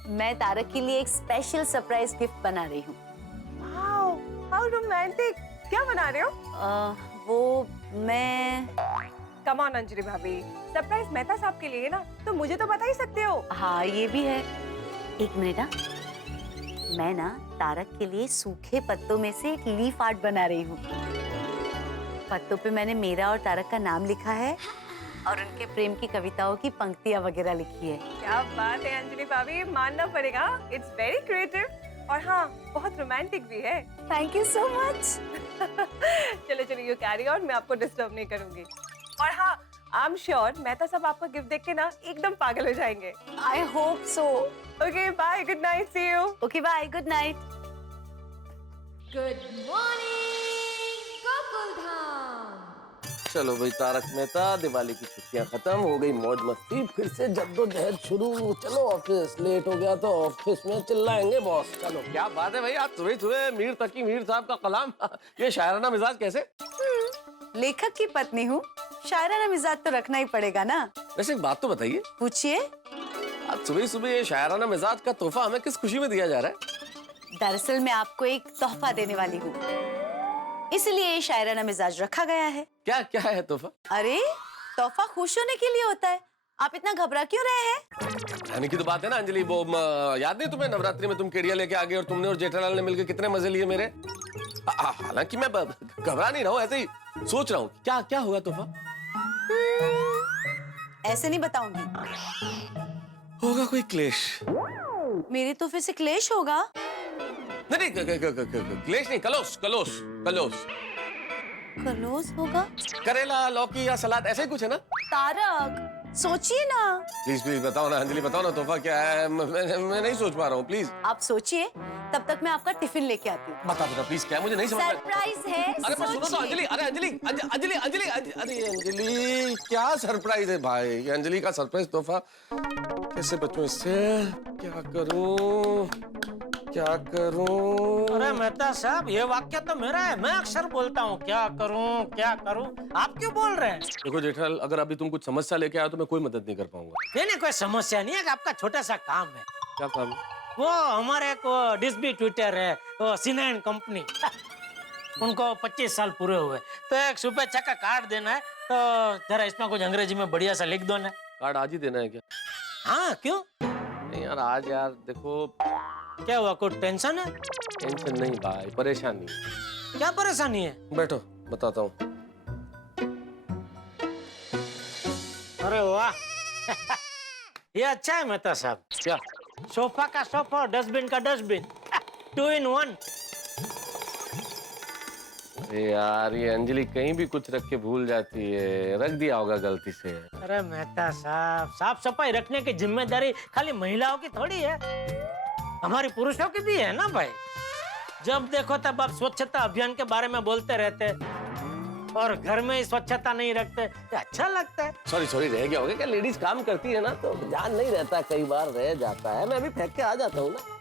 मैं तारक के लिए एक स्पेशल सरप्राइज गिफ्ट बना रही हूँ। Wow how romantic. क्या बना रहे हो? वो मैं कम ऑन अंजलि भाभी, सरप्राइज मेहता साहब के लिए ना, तो मुझे तो बता ही सकते हो। हाँ ये भी है। एक मिनट ना, मैं ना तारक के लिए सूखे पत्तों में से एक लीफ आर्ट बना रही हूँ। पत्तों पे मैंने मेरा और तारक का नाम लिखा है और उनके प्रेम की कविताओं की पंक्तियां वगैरह लिखी है। क्या बात है अंजलि भाभी, मानना पड़ेगा, इट्स वेरी क्रिएटिव और हाँ बहुत रोमांटिक भी है। Thank you so much. चलो चलो यू कैरी ऑन, मैं आपको डिस्टर्ब नहीं करूंगी। और हाँ आई एम श्योर मेहता साहब आपका गिफ्ट देख के ना एकदम पागल हो जाएंगे। I hope so. Okay bye, good night, see you. Okay bye, good night. Good morning Gokuldham. चलो भाई तारक मेहता, दिवाली की छुट्टियां खत्म हो गई, मौज मस्ती फिर से जद्दोजहद शुरू। चलो ऑफिस, लेट हो गया तो ऑफिस में चिल्लाएंगे बॉस। चलो क्या बात है भाई, आज सुबह सुबह मीर तकी मीर साहब का कलाम। ये शायराना मिजाज कैसे? लेखक की पत्नी हूँ, शायराना मिजाज तो रखना ही पड़ेगा ना। वैसे एक बात तो बताइए, पूछिए। आज सुबह सुबह ये शायराना मिजाज का तोहफा हमें किस खुशी में दिया जा रहा है? दरअसल मैं आपको एक तोहफा देने वाली हूँ, इसलिए ये शायराना मिजाज रखा गया है। क्या क्या है तोहफा? अरे तोहफा खुश होने के लिए होता है, आप इतना घबरा क्यों रहे हैं? यानी की तो बात है ना अंजलि, वो याद नहीं तुम्हें नवरात्रि में तुम केड़िया लेके आ गए और तुमने और जेठालाल ने मिलकर कितने मजे लिए मेरे। हालांकि मैं घबरा नहीं रहा हूँ, ऐसे ही सोच रहा हूँ क्या क्या होगा तोहफा। ऐसे नहीं बताऊंगी। होगा कोई क्लेश? मेरे तोहफे से क्लेश होगा? नहीं क्लेश नहीं, कलोश कलोश कलोश कलोश होगा? करेला लौकी या सलाद ऐसा ही कुछ है ना? तारक सोचिए ना। प्लीज प्लीज बताओ ना अंजलि, बताओ ना तोहफा क्या है। मैं नहीं सोच पा रहा हूँ, प्लीज आप सोचिए, तब तक मैं आपका टिफिन लेके आती हूँ। बता दो ना प्लीज, क्या है मुझे नहीं समझ में। सरप्राइज है। अरे पर सुनो तो अंजलि, अरे अंजलि अंजलि अंजलि अरे अंजलि क्या सरप्राइज है भाई, ये अंजलि का सरप्राइज तोहफा कैसे बचूं इससे, क्या करूं क्या करूं। अरे मेहता साहब ये वाक्य तो मेरा है, मैं अक्सर बोलता हूँ क्या करूं, आप क्यों बोल रहे हैं? देखो जेठालाल, अगर अभी तुम कुछ समस्या लेके आए तो मैं कोई मदद नहीं कर पाऊंगा। नहीं कोई समस्या नहीं है, आपका छोटा सा काम है। क्या काम है? वो हमारे एक डिस्ट्रीब्यूटर है, वो सिनाइन कंपनी, उनको 25 साल पूरे हुए, तो एक शुभेच्छा का कार्ड देना है, तो जरा इसमें कुछ अंग्रेजी में बढ़िया सा लिख दो ना। कार्ड आज ही देना है क्या? हाँ क्यों? नहीं यार आज यार देखो। क्या हुआ, कुछ टेंशन है? टेंशन नहीं भाई, परेशानी। क्या परेशानी है? बैठो बताता हूँ। अरे वाह ये अच्छा है मेहता साहब। क्या? सोफा का सोफा और डस्टबिन का डस्टबिन, 2 in 1। अरे यार ये अंजलि कहीं भी कुछ रख के भूल जाती है, रख दिया होगा गलती से। अरे मेहता साहब, साफ सफाई रखने की जिम्मेदारी खाली महिलाओं की थोड़ी है, हमारी पुरुषों की भी है ना भाई। जब देखो तब आप स्वच्छता अभियान के बारे में बोलते रहते, और घर में ही स्वच्छता नहीं रखते तो अच्छा लगता है। सॉरी सॉरी, रह गया होगा क्या? लेडीज काम करती है ना तो ध्यान नहीं रहता, कई बार रह जाता है। मैं अभी फेंक के आ जाता हूँ ना।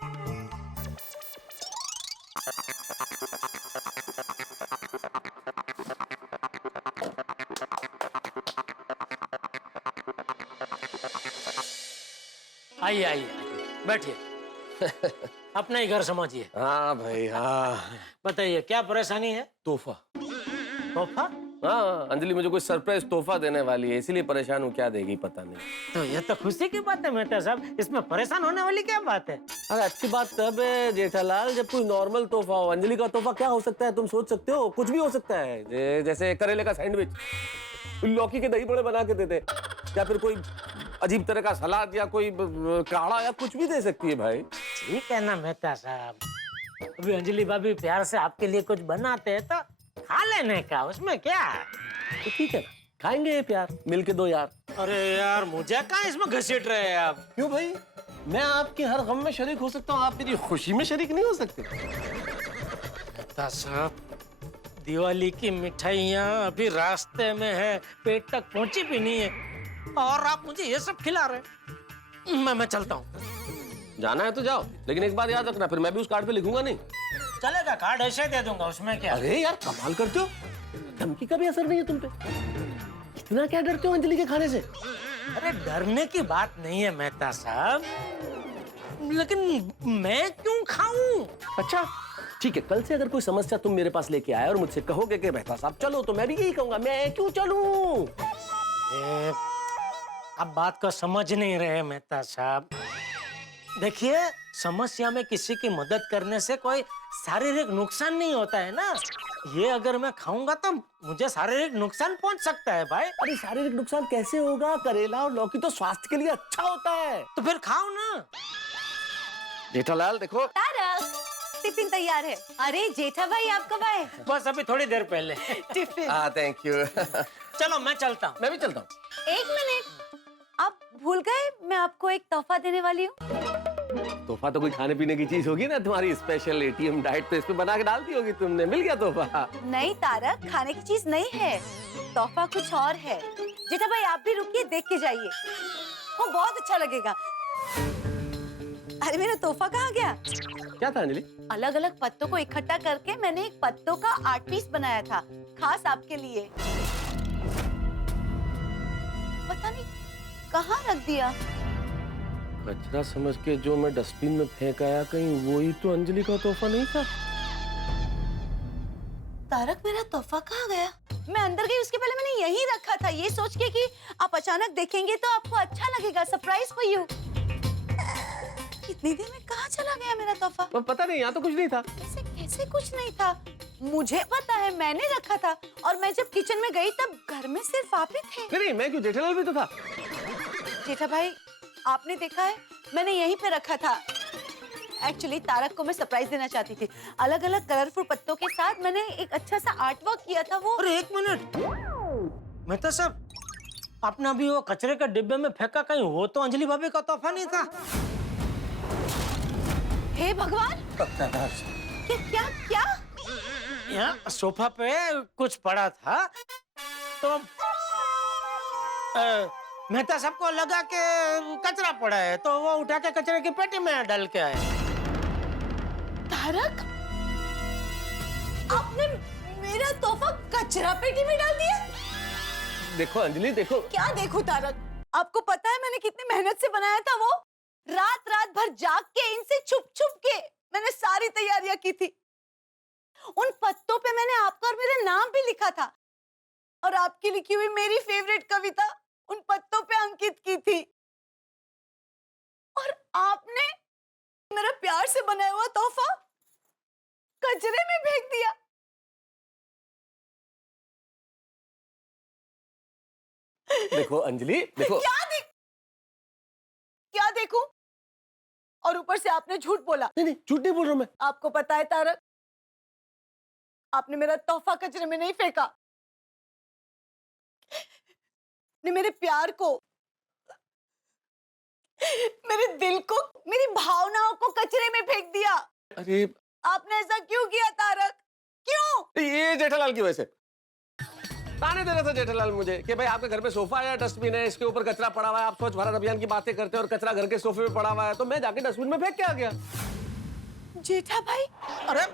आइए आइए बैठिए। अपना ही घर समझिए। हाँ भाई हाँ। बताइए क्या परेशानी है? तोहफा। तोहफा? हाँ, अंजलि मुझे कोई सरप्राइज तोहफा देने वाली है, इसीलिए परेशान हूँ। क्या देगी पता नहीं। तो ये तो खुशी की बात है मेहता साहब, इसमें परेशान होने वाली क्या बात है? अरे अच्छी बात तब है जेठालाल जब कोई नॉर्मल तोहफा हो। अंजलि का तोहफा क्या हो सकता है तुम सोच सकते हो? कुछ भी हो सकता है। जैसे करेले का सैंडविच, लौकी के दही बड़े बना के दे दे, या फिर कोई अजीब तरह का सलाद या कोई काढ़ा या कुछ भी दे सकती है भाई। ठीक है ना मेहता साहब, अभी अंजलि भाभी प्यार से आपके लिए कुछ बनाते हैं तो खा लेने का, उसमें क्या है? तो ठीक है ना, खाएंगे प्यार मिलके दो यार। अरे यार मुझे कहाँ इसमें घसीट रहे हैं आप? क्यों भाई? मैं आपके हर गम में शरीक हो सकता हूँ, आप मेरी खुशी में शरीक नहीं हो सकते? मेहता साहब, दिवाली की मिठाइयाँ अभी रास्ते में है, पेट तक पहुंची भी नहीं है और आप मुझे ये सब खिला रहे। मैं चलता हूँ। जाना है तो जाओ, लेकिन एक बात याद रखना, फिर मैं भी उस कार्ड पे लिखूंगा नहीं। चलेगा, कार्ड ऐसे दे दूंगा, उसमें क्या? अरे यार कमाल करते हो, धमकी का भी असर नहीं है तुम पे। इतना क्या डरते हो अंजलि के खाने से? अरे डरने की बात नहीं है मेहता साहब, लेकिन मैं क्यों खाऊं? अच्छा ठीक है, कल से अगर कोई समस्या तुम मेरे पास लेके आए और मुझसे कहोगे कि मेहता साहब चलो, तो मैं भी यही कहूंगा, मैं क्यों चलूं? अब बात को समझ नहीं रहे मेहता साहब। देखिए, समस्या में किसी की मदद करने से कोई शारीरिक नुकसान नहीं होता है ना। ये अगर मैं खाऊंगा तो मुझे शारीरिक नुकसान पहुंच सकता है भाई। अरे शारीरिक नुकसान कैसे होगा? करेला और लौकी तो स्वास्थ्य के लिए अच्छा होता है। तो फिर खाओ ना। जेठालाल देखो, तारक, टिफिन तैयार है। अरे जेठा भाई आप कब आए? बस अभी थोड़ी देर पहले। टिफिन। Thank you. चलो मैं चलता हूँ। मैं भी चलता हूँ। एक मिनट, आप भूल गए मैं आपको एक तोहफा देने वाली हूँ। तोहफा तो कोई खाने पीने की चीज होगी ना, तुम्हारी स्पेशल एटीएम डाइट पे इस पे बना के डालती होगी तुमने। मिल गया तोहफा? नहीं तारक, खाने की चीज नहीं है, तोहफा कुछ और है। जेठा भाई आप भी रुकिए, देख के जाइए, वो बहुत अच्छा लगेगा। अरे मेरा तोहफा कहाँ गया? क्या था अंजलि? अलग अलग पत्तों को इकट्ठा करके मैंने एक पत्तों का आर्ट पीस बनाया था, खास आपके लिए। पता नहीं कहाँ रख दिया। कचरा समझ के जो मैं डस्टबिन में फेंक आया, कहीं वही तो अंजलि का तोहफा नहीं था? तारक मेरा तोहफा कहाँ गया? मैं अंदर गई उसके पहले मैंने यहीं रखा था, ये सोच के कि आप अचानक देखेंगे तो आपको अच्छा लगेगा। Surprise for you. इतनी देर में कहाँ चला गया मेरा तोहफा? पता नहीं, यहाँ तो कुछ नहीं था। कैसे कुछ नहीं था? मुझे पता है, मैंने रखा था और मैं जब किचन में गई तब घर में सिर्फ आप ही थे। नहीं, मैं क्यों, जेठालाल भी तो था। जेठा भाई आपने देखा है, मैंने यहीं पे रखा था। एक्चुअली तारक को मैं सरप्राइज देना चाहती थी। अलग अलग कलरफुल पत्तों के साथ मैंने एक अच्छा सा आर्ट वर्क किया था। वो अरे एक मिनट मेहता साहब, आपने अभी वो कचरे के डिब्बे में फेंका, कहीं वो तो अंजलि भाभी का तोहफा नहीं था? हे भगवान, क्या क्या? यहाँ सोफा पे कुछ पड़ा था तो मेहता साहब को लगा कि कचरा पड़ा है तो वो उठा के कचरे की पेटी में डाल के आए। तारक, आपने मेरा तोहफा कचरा पेटी में डाल दिया? देखो अंजलि, देखो। क्या देखो तारक, आपको पता है मैंने कितनी मेहनत से बनाया था वो? रात भर जाग के इनसे छुप छुप के मैंने सारी तैयारियां की थी। उन पत्तों पे मैंने आपका और मेरा नाम भी लिखा था और आपकी लिखी हुई मेरी फेवरेट कविता उन पत्तों पे अंकित की थी। और आपने मेरा प्यार से बनाया हुआ तोहफा कचरे में फेंक दिया। देखो अंजलि, देखो। क्या देखूं? और ऊपर से आपने झूठ बोला। नहीं, झूठ नहीं बोल रहा मैं। आपको पता है तारक, आपने मेरा तोहफा कचरे में नहीं फेंका, ने मेरे प्यार को, मेरे दिल को, मेरी भावनाओं को कचरे में फेंक दिया। अरे आपने ऐसा क्यों किया तारक? क्यों? ये जेठालाल की वजह से। ताने दे रहे थे जेठालाल मुझे कि भाई आपके घर पे सोफा है, डस्टबिन है, इसके ऊपर कचरा पड़ा हुआ है, आप स्वच्छ भारत अभियान की बातें करते हैं और कचरा घर के सोफे पे पड़ा हुआ है, तो मैं जाके डस्टबिन में फेंक के आ गया। जेठा भाई, अरे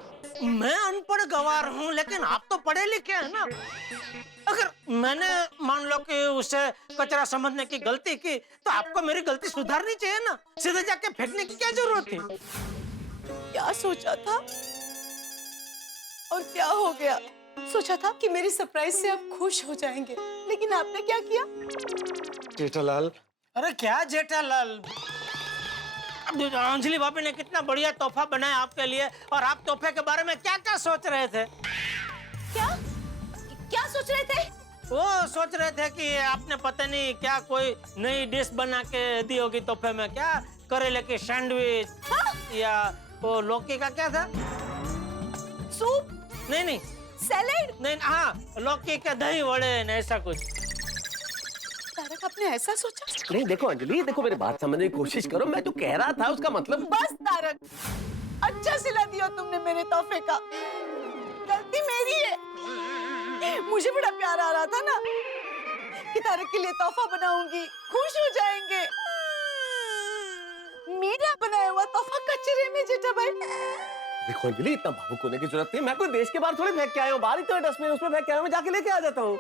मैं अनपढ़ गवार हूँ, लेकिन आप तो पढ़े लिखे हैं ना। अगर मैंने मान लो कि उसे कचरा समझने की गलती की, तो आपको मेरी गलती सुधारनी चाहिए ना, सीधे जाके फेंकने की क्या जरूरत थी? क्या सोचा था और क्या हो गया? सोचा था कि मेरी सरप्राइज से आप खुश हो जाएंगे, लेकिन आपने क्या किया? जेठालाल, अरे क्या जेठालाल, अंजलि भाभी ने कितना बढ़िया तोहफा बनाया आपके लिए, और आप तोहफे के बारे में क्या क्या सोच रहे थे? क्या सोच रहे थे? वो सोच रहे थे कि आपने पता नहीं क्या कोई नई डिश बना के दी होगी तोहफे में, क्या करेले की सैंडविच, या वो लौकी का क्या था, सूप? नहीं, सैलेड? नहीं, हाँ लौकी के दही वड़े, ऐसा कुछ। तारक, आपने ऐसा सोचा? नहीं देखो अंजलि, देखो मेरी बात समझने की कोशिश करो, मैं जो कह रहा था उसका मतलब। बस तारक, अच्छा सिला दिया तुमने मेरे तोहफे का। गलती मेरी है, मुझे बड़ा प्यार आ रहा था ना कि तारक के लिए तोहफा बनाऊंगी, खुश हो जाएंगे। मेरा बनाया हुआ तोहफा कचरे में, जेठा भाई। देखो अंजलि, इतना भावुक होने की जरूरत नहीं, मैं कोई देश के बाहर थोड़ी फेंक के आया हूँ, बाहर ही तो है डस्टबिन, उसमें फेंक के आया हूँ, मैं जाके लेके आ जाता हूँ।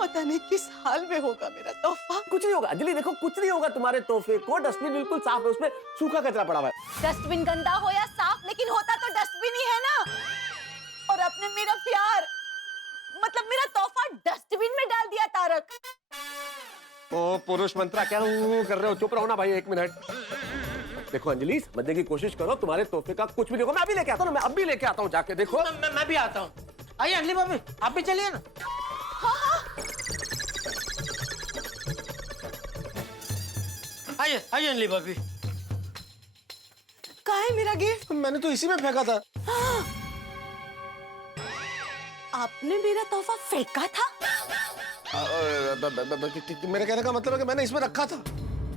पता नहीं किस हाल में होगा मेरा तोहफा। कुछ नहीं होगा अंजलि, देखो कुछ नहीं होगा तुम्हारे तोहफे को, डस्टबिन बिल्कुल साफ है, उसमें सूखा कचरा पड़ा हुआ है। डस्टबिन गंदा हो या साफ, लेकिन होता तो डस्टबिन ही है ना। और आपने मेरा प्यार, मतलब मेरा तोहफा डस्टबिन में डाल दिया तारक। ओ पुरुष मंत्रा, क्या कर रहे हो? चुप रहो ना भाई, 1 मिनट। देखो अंजलि, समझने की कोशिश करो, तुम्हारे तोहफे का कुछ भी देखो, मैं अभी लेके आता हूँ, मैं अभी लेके आता हूँ, जाके देखो। मैं भी आता हूँ। आइए अंजलि भाभी, आप भी चलिए ना। आइए अंजलि भाभी। कहाँ है मेरा गिफ्ट? मैंने तो इसी में फेंका था। आपने मेरा तोहफा फेंका था? मेरे कहने का मतलब है कि मैंने इसमें रखा था।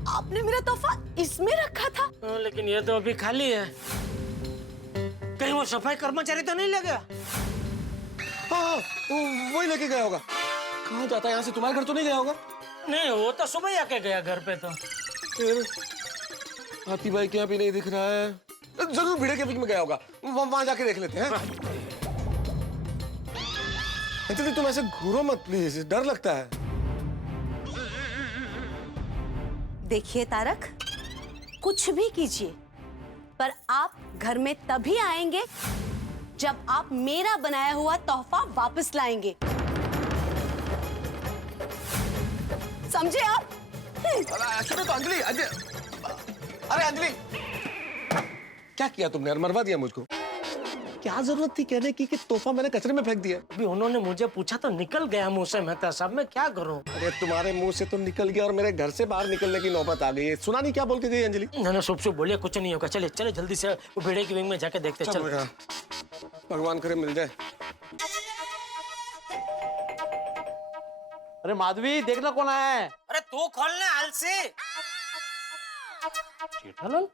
आपने मेरा तोहफा इसमें रखा था? लेकिन ये तो अभी खाली है, कहीं वो सफाई कर्मचारी तो नहीं ले गया? हाँ, वही लेके गया होगा। कहाँ जाता है यहाँ से? तुम्हारे घर तो नहीं गया होगा? नहीं, वो तो सुबह ही आके गया घर पे। तो हाथी भाई के यहाँ भी नहीं दिख रहा है, जरूर भिड़े के बीच में गया होगा, वहां जाके देख लेते हैं। अंजलि तुम ऐसे घूरो मत प्लीज, डर लगता है। देखिए तारक, कुछ भी कीजिए, पर आप घर में तभी आएंगे जब आप मेरा बनाया हुआ तोहफा वापस लाएंगे, समझे आप? सुनो तो अंजलि, अरे अंजलि, क्या किया तुमने यार? मरवा दिया मुझको। क्या जरूरत थी कहने की कि तोहफा मैंने कचरे में फेंक दिया? अभी उन्होंने मुझे पूछा तो निकल गया मुंह से, मेहता साहब मैं क्या करूं? अरे तुम्हारे मुंह से तो निकल गया और मेरे घर से बाहर निकलने की नौबत आ गई है। सुना नहीं क्या बोल के गई अंजलि? मैंने शुभ बोलिए, कुछ नहीं होगा, चले चले जल्दी से वो भेड़े की विंग में जाके देखते। चल भगवान करे मिल जाए। अरे माधवी, देखना कौन आया है? अरे तू खोलने आलसी। जेठालाल,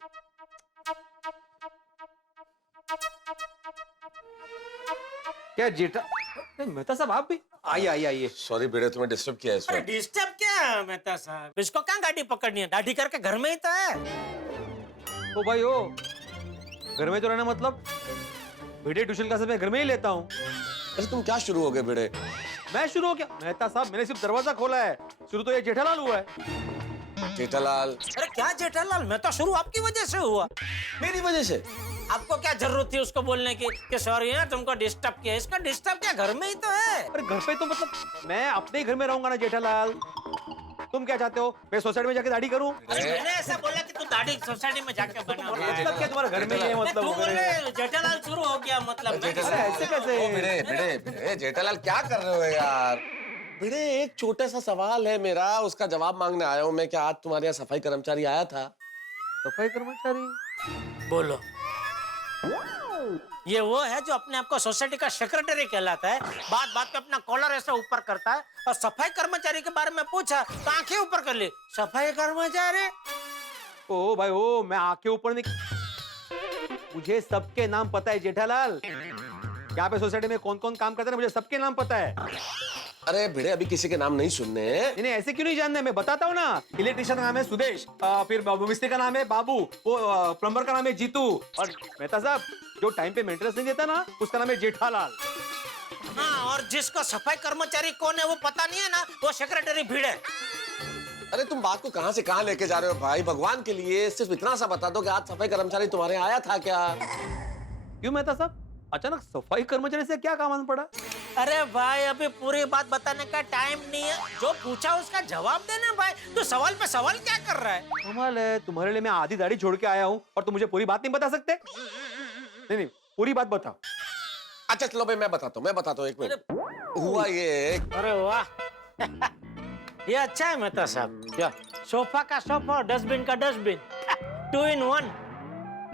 क्या जेठा? मेहता साहब आप भी आइए। सॉरी बेटे, तुम्हें डिस्टर्ब किया है। अरे डिस्टर्ब क्या है मेहता साहब? इसको क्या गाड़ी पकड़नी है? दाढ़ी करके घर में ही तो है। ओ भाई ओ, घर में तो रहना मतलब बेटे ट्यूशन का समय घर में ही लेता हूँ। अरे तुम क्या शुरू हो गए बेटे? मैं शुरू हो गया? मेहता साहब मैंने सिर्फ दरवाजा खोला है, शुरू तो ये जेठालाल हुआ है। जेठालाल? अरे क्या जेठालाल, मैं तो शुरू आपकी वजह से हुआ। मेरी वजह से? आपको क्या जरूरत थी उसको बोलने की कि सॉरी है तुमको डिस्टर्ब किया? इसका डिस्टर्ब क्या, घर में ही तो है। अरे घर पे तो मतलब मैं अपने ही घर में रहूंगा ना जेठालाल। तुम क्या चाहते हो, मैं सोसाइटी में जाके दाढ़ी करूं? मैंने ऐसा बोला कि तू दाढ़ी सोसाइटी में जाके बना। मतलब क्या तुम्हारे घर में ही है? मतलब तू बोले जेठालाल शुरू हो गया मतलब। ऐसे कैसे? बेटे जेठालाल क्या कर रहे हो यार? बेटे एक छोटा सा सवाल है मेरा, उसका जवाब मांगने आया हूँ मैं। क्या आज तुम्हारे यहाँ सफाई कर्मचारी आया था? सफाई कर्मचारी? बोलो। ये वो है जो अपने आप को सोसाइटी का सेक्रेटरी कहलाता है, बात बात पे अपना कॉलर ऐसा ऊपर करता है, और सफाई कर्मचारी के बारे में पूछा तो आंखें ऊपर कर ली। सफाई कर्मचारी? ओ भाई ओ, मैं आंखें ऊपर नहीं, मुझे सबके नाम पता है जेठालाल। यहाँ पे सोसाइटी में कौन कौन काम करता है मुझे सबके नाम पता है। अरे भिड़े अभी किसी के नाम नहीं सुनने हैं। नहीं ऐसे क्यों नहीं जानते, मैं बताता हूँ ना। इलेक्ट्रिशियन का नाम है सुदेश, फिर मिस्त्री का नाम है बाबू, वो प्लम्बर का नाम है जीतू, और मेहता साहब जो टाइम पे मेंटेनेंस नहीं देता ना उसका नाम है जेठालाल। हाँ, और जिसका सफाई कर्मचारी कौन है वो पता नहीं है ना, वो सेक्रेटरी भिड़े। अरे तुम बात को कहां से कहां लेके जा रहे हो भाई, भगवान के लिए सिर्फ इतना सा बता दो कि आज सफाई कर्मचारी तुम्हारे यहाँ आया था क्या? क्यों मेहता साहब, अचानक सफाई कर्मचारी से क्या काम आना पड़ा? अरे भाई अभी पूरी बात बताने का टाइम नहीं है, जो पूछा उसका जवाब देना भाई। तो सवाल पे सवाल क्या कर रहा है? कमाल है, तुम्हारे लिए मैं आधी दाढ़ी छोड़ के आया हूँ और तुम मुझे पूरी बात नहीं बता सकते? नहीं पूरी बात बताओ। अच्छा चलो भाई मैं बताता हूँ, एक मिनट। हुआ ये, अरे वाह ये अच्छा है मेहता साहब, क्या सोफा का सोफा और डस्टबिन का डस्टबिन, 2 in 1।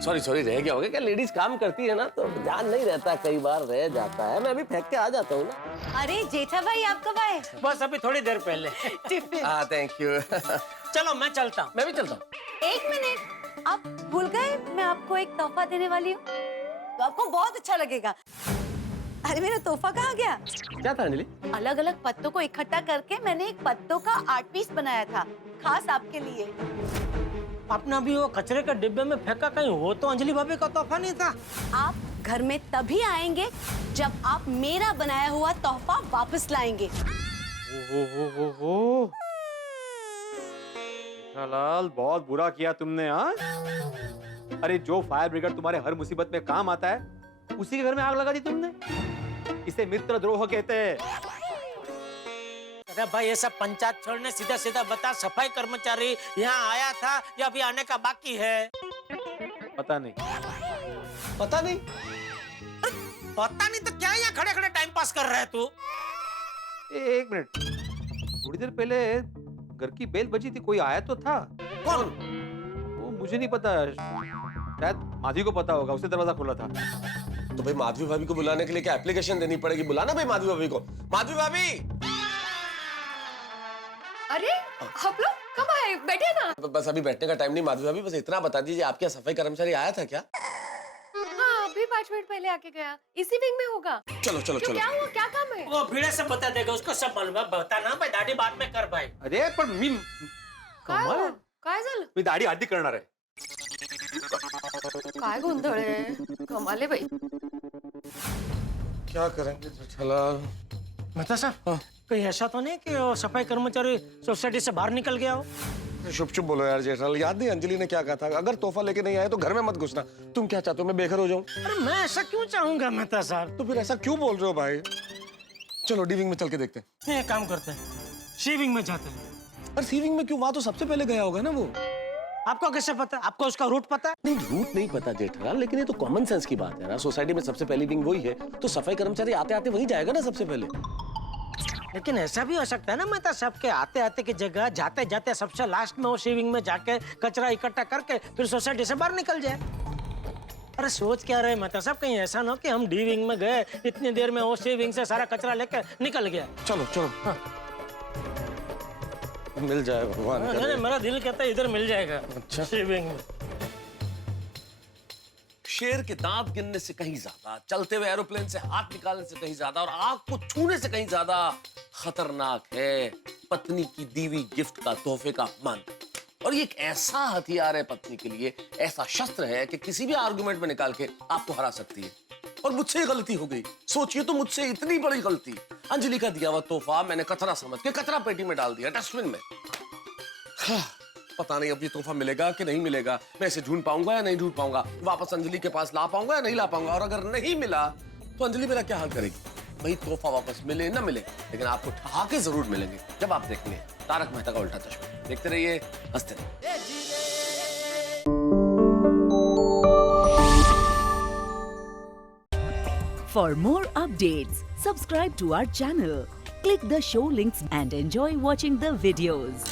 सॉरी रह गया होगा क्या? लेडीज काम करती है ना तो ध्यान नहीं रहता, कई बार रह जाता है, मैं अभी फेंक के आ जाता हूँ ना। अरे जेठा भाई आप कब आए? बस अभी थोड़ी देर पहले। हाँ थैंक यू। चलो मैं चलता हूँ। मैं भी चलता हूँ। 1 मिनट, आप भूल गए मैं आपको एक तोहफा देने वाली हूँ, तो आपको बहुत अच्छा लगेगा। अरे मेरा तोहफा कहाँ गया? क्या था अंजलि? अलग अलग पत्तों को इकट्ठा करके मैंने एक पत्तों का आर्ट पीस बनाया था, खास आपके लिए। अपना भी वो कचरे के डिब्बे में फेंका कहीं, वो तो अंजलि भाभी का तोहफा नहीं था। आप घर में तभी आएंगे जब आप मेरा बनाया हुआ तोहफा वापस लाएंगे। लाल बहुत बुरा किया तुमने। हाँ, अरे जो फायर ब्रिगेड तुम्हारे हर मुसीबत में काम आता है उसी के घर में आग लगा दी तुमने। इसे मित्र द्रोह कहते हैं। अरे भाई ये सब पंचायत छोड़ने सीधा सीधा बता, सफाई कर्मचारी यहाँ आया था या अभी आने का बाकी है? पता नहीं। पता नहीं? पता नहीं तो क्या यहाँ खड़े खड़े टाइम पास कर रहा है तू? एक मिनट, थोड़ी देर पहले घर की बेल बजी थी, कोई आया तो था। कौन? वो मुझे नहीं पता, शायद माधवी को पता होगा, उसने दरवाजा खोला था। तो भाई माधवी भाभी को बुलाने के लिए क्या एप्लीकेशन देनी पड़ेगी? बुलाना भाई माधवी भाभी को। माधवी भाभी! अरे आप लोग कब आए? बैठे ना। बस अभी बैठने का टाइम नहीं माधवी भाभी, बस इतना बता दीजिए आपके यहाँ सफाई कर्मचारी आया था क्या? हाँ अभी 5 मिनट पहले आके गया, इसी विंग में होगा। चलो चलो चलो। क्या हुआ, क्या काम है? वो भिड़े से बता देगा, उसको सब मालूम है। बताना भाई, दाढ़ी बाद में कर भाई। अरे पर मी कमाल, काय झालं? मी दाढी आधी करणार आहे। काय गोंधळ आहे, कमाल आहे भाई। क्या करेंगे जेठालाल? मेहता साहब कहीं ऐसा तो नहीं कि वो सफाई कर्मचारी सोसाइटी से बाहर निकल गया हो? चुप बोलो यार जेठालाल, याद नहीं अंजलि ने क्या कहा था? अगर तोहफा लेके नहीं आए तो घर में मत घुसना। तुम क्या चाहते हो, मैं बेघर हो जाऊं? अरे मैं ऐसा क्यों चाहूंगा मेहता साहब? तो फिर ऐसा क्यों बोल रहे हो भाई? चलो डीविंग में चल के देखते हैं। एक काम करते हैं, शीविंग में जाते हैं। अरे सीविंग में क्यों? वहां तो सबसे पहले गया होगा ना वो। आपको कैसे पता? आपको उसका रूट पता है? नहीं रूट नहीं पता जेठालाल, लेकिन ये तो कॉमन सेंस की बात है ना। सोसाइटी में सबसे पहली विंग वही है, तो सफाई कर्मचारी आते आते वही जाएगा ना सबसे पहले। लेकिन ऐसा भी हो सकता है ना मेहता साहब के आते आते की जगह जाते जाते सबसे लास्ट में वो शीविंग में जाके कचरा इकट्ठा करके फिर सोसाइटी से बाहर निकल जाए। अरे सोच क्या रहे मेहता साहब, कहीं ऐसा ना कि हम डी विंग में गए, इतनी देर में वो सी विंग से सारा कचरा लेके निकल गया। चलो चलो। हाँ। मिल जाए भगवान। नहीं, मेरा दिल कहता है इधर मिल जाएगा। अच्छा। सी विंग में शेर के दांत गिनने से कहीं ज्यादा, चलते हुए एरोप्लेन से हाथ निकालने से कहीं ज्यादा और आग को छूने से कहीं ज्यादा खतरनाक है पत्नी की दी हुई गिफ्ट का, तोहफे का अपमान। और ये एक ऐसा हथियार है पत्नी के लिए, ऐसा शस्त्र है कि किसी भी आर्गुमेंट में निकाल के आपको हरा सकती है। और मुझसे ही गलती हो गई, सोचिए तो मुझसे इतनी बड़ी गलती। अंजलि का दिया हुआ तोहफा मैंने कचरा समझ के कचरा पेटी में डाल दिया, डस्टबिन में। पता नहीं अब ये तोहफा मिलेगा कि नहीं मिलेगा, मैं इसे ढूंढ पाऊंगा या नहीं ढूंढ पाऊंगा, वापस अंजलि के पास ला पाऊंगा या नहीं ला पाऊंगा। और अगर नहीं मिला तो अंजलि मेरा क्या हाल करेगी? भाई तोहफा वापस मिले ना मिले, लेकिन आपको ठहाके जरूर मिलेंगे जब आप देखेंगे तारक मेहता का उल्टा चश्मा। देखते रहिए, हंसते रहिए। For more updates, subscribe to our channel, click the show links and enjoy watching the videos.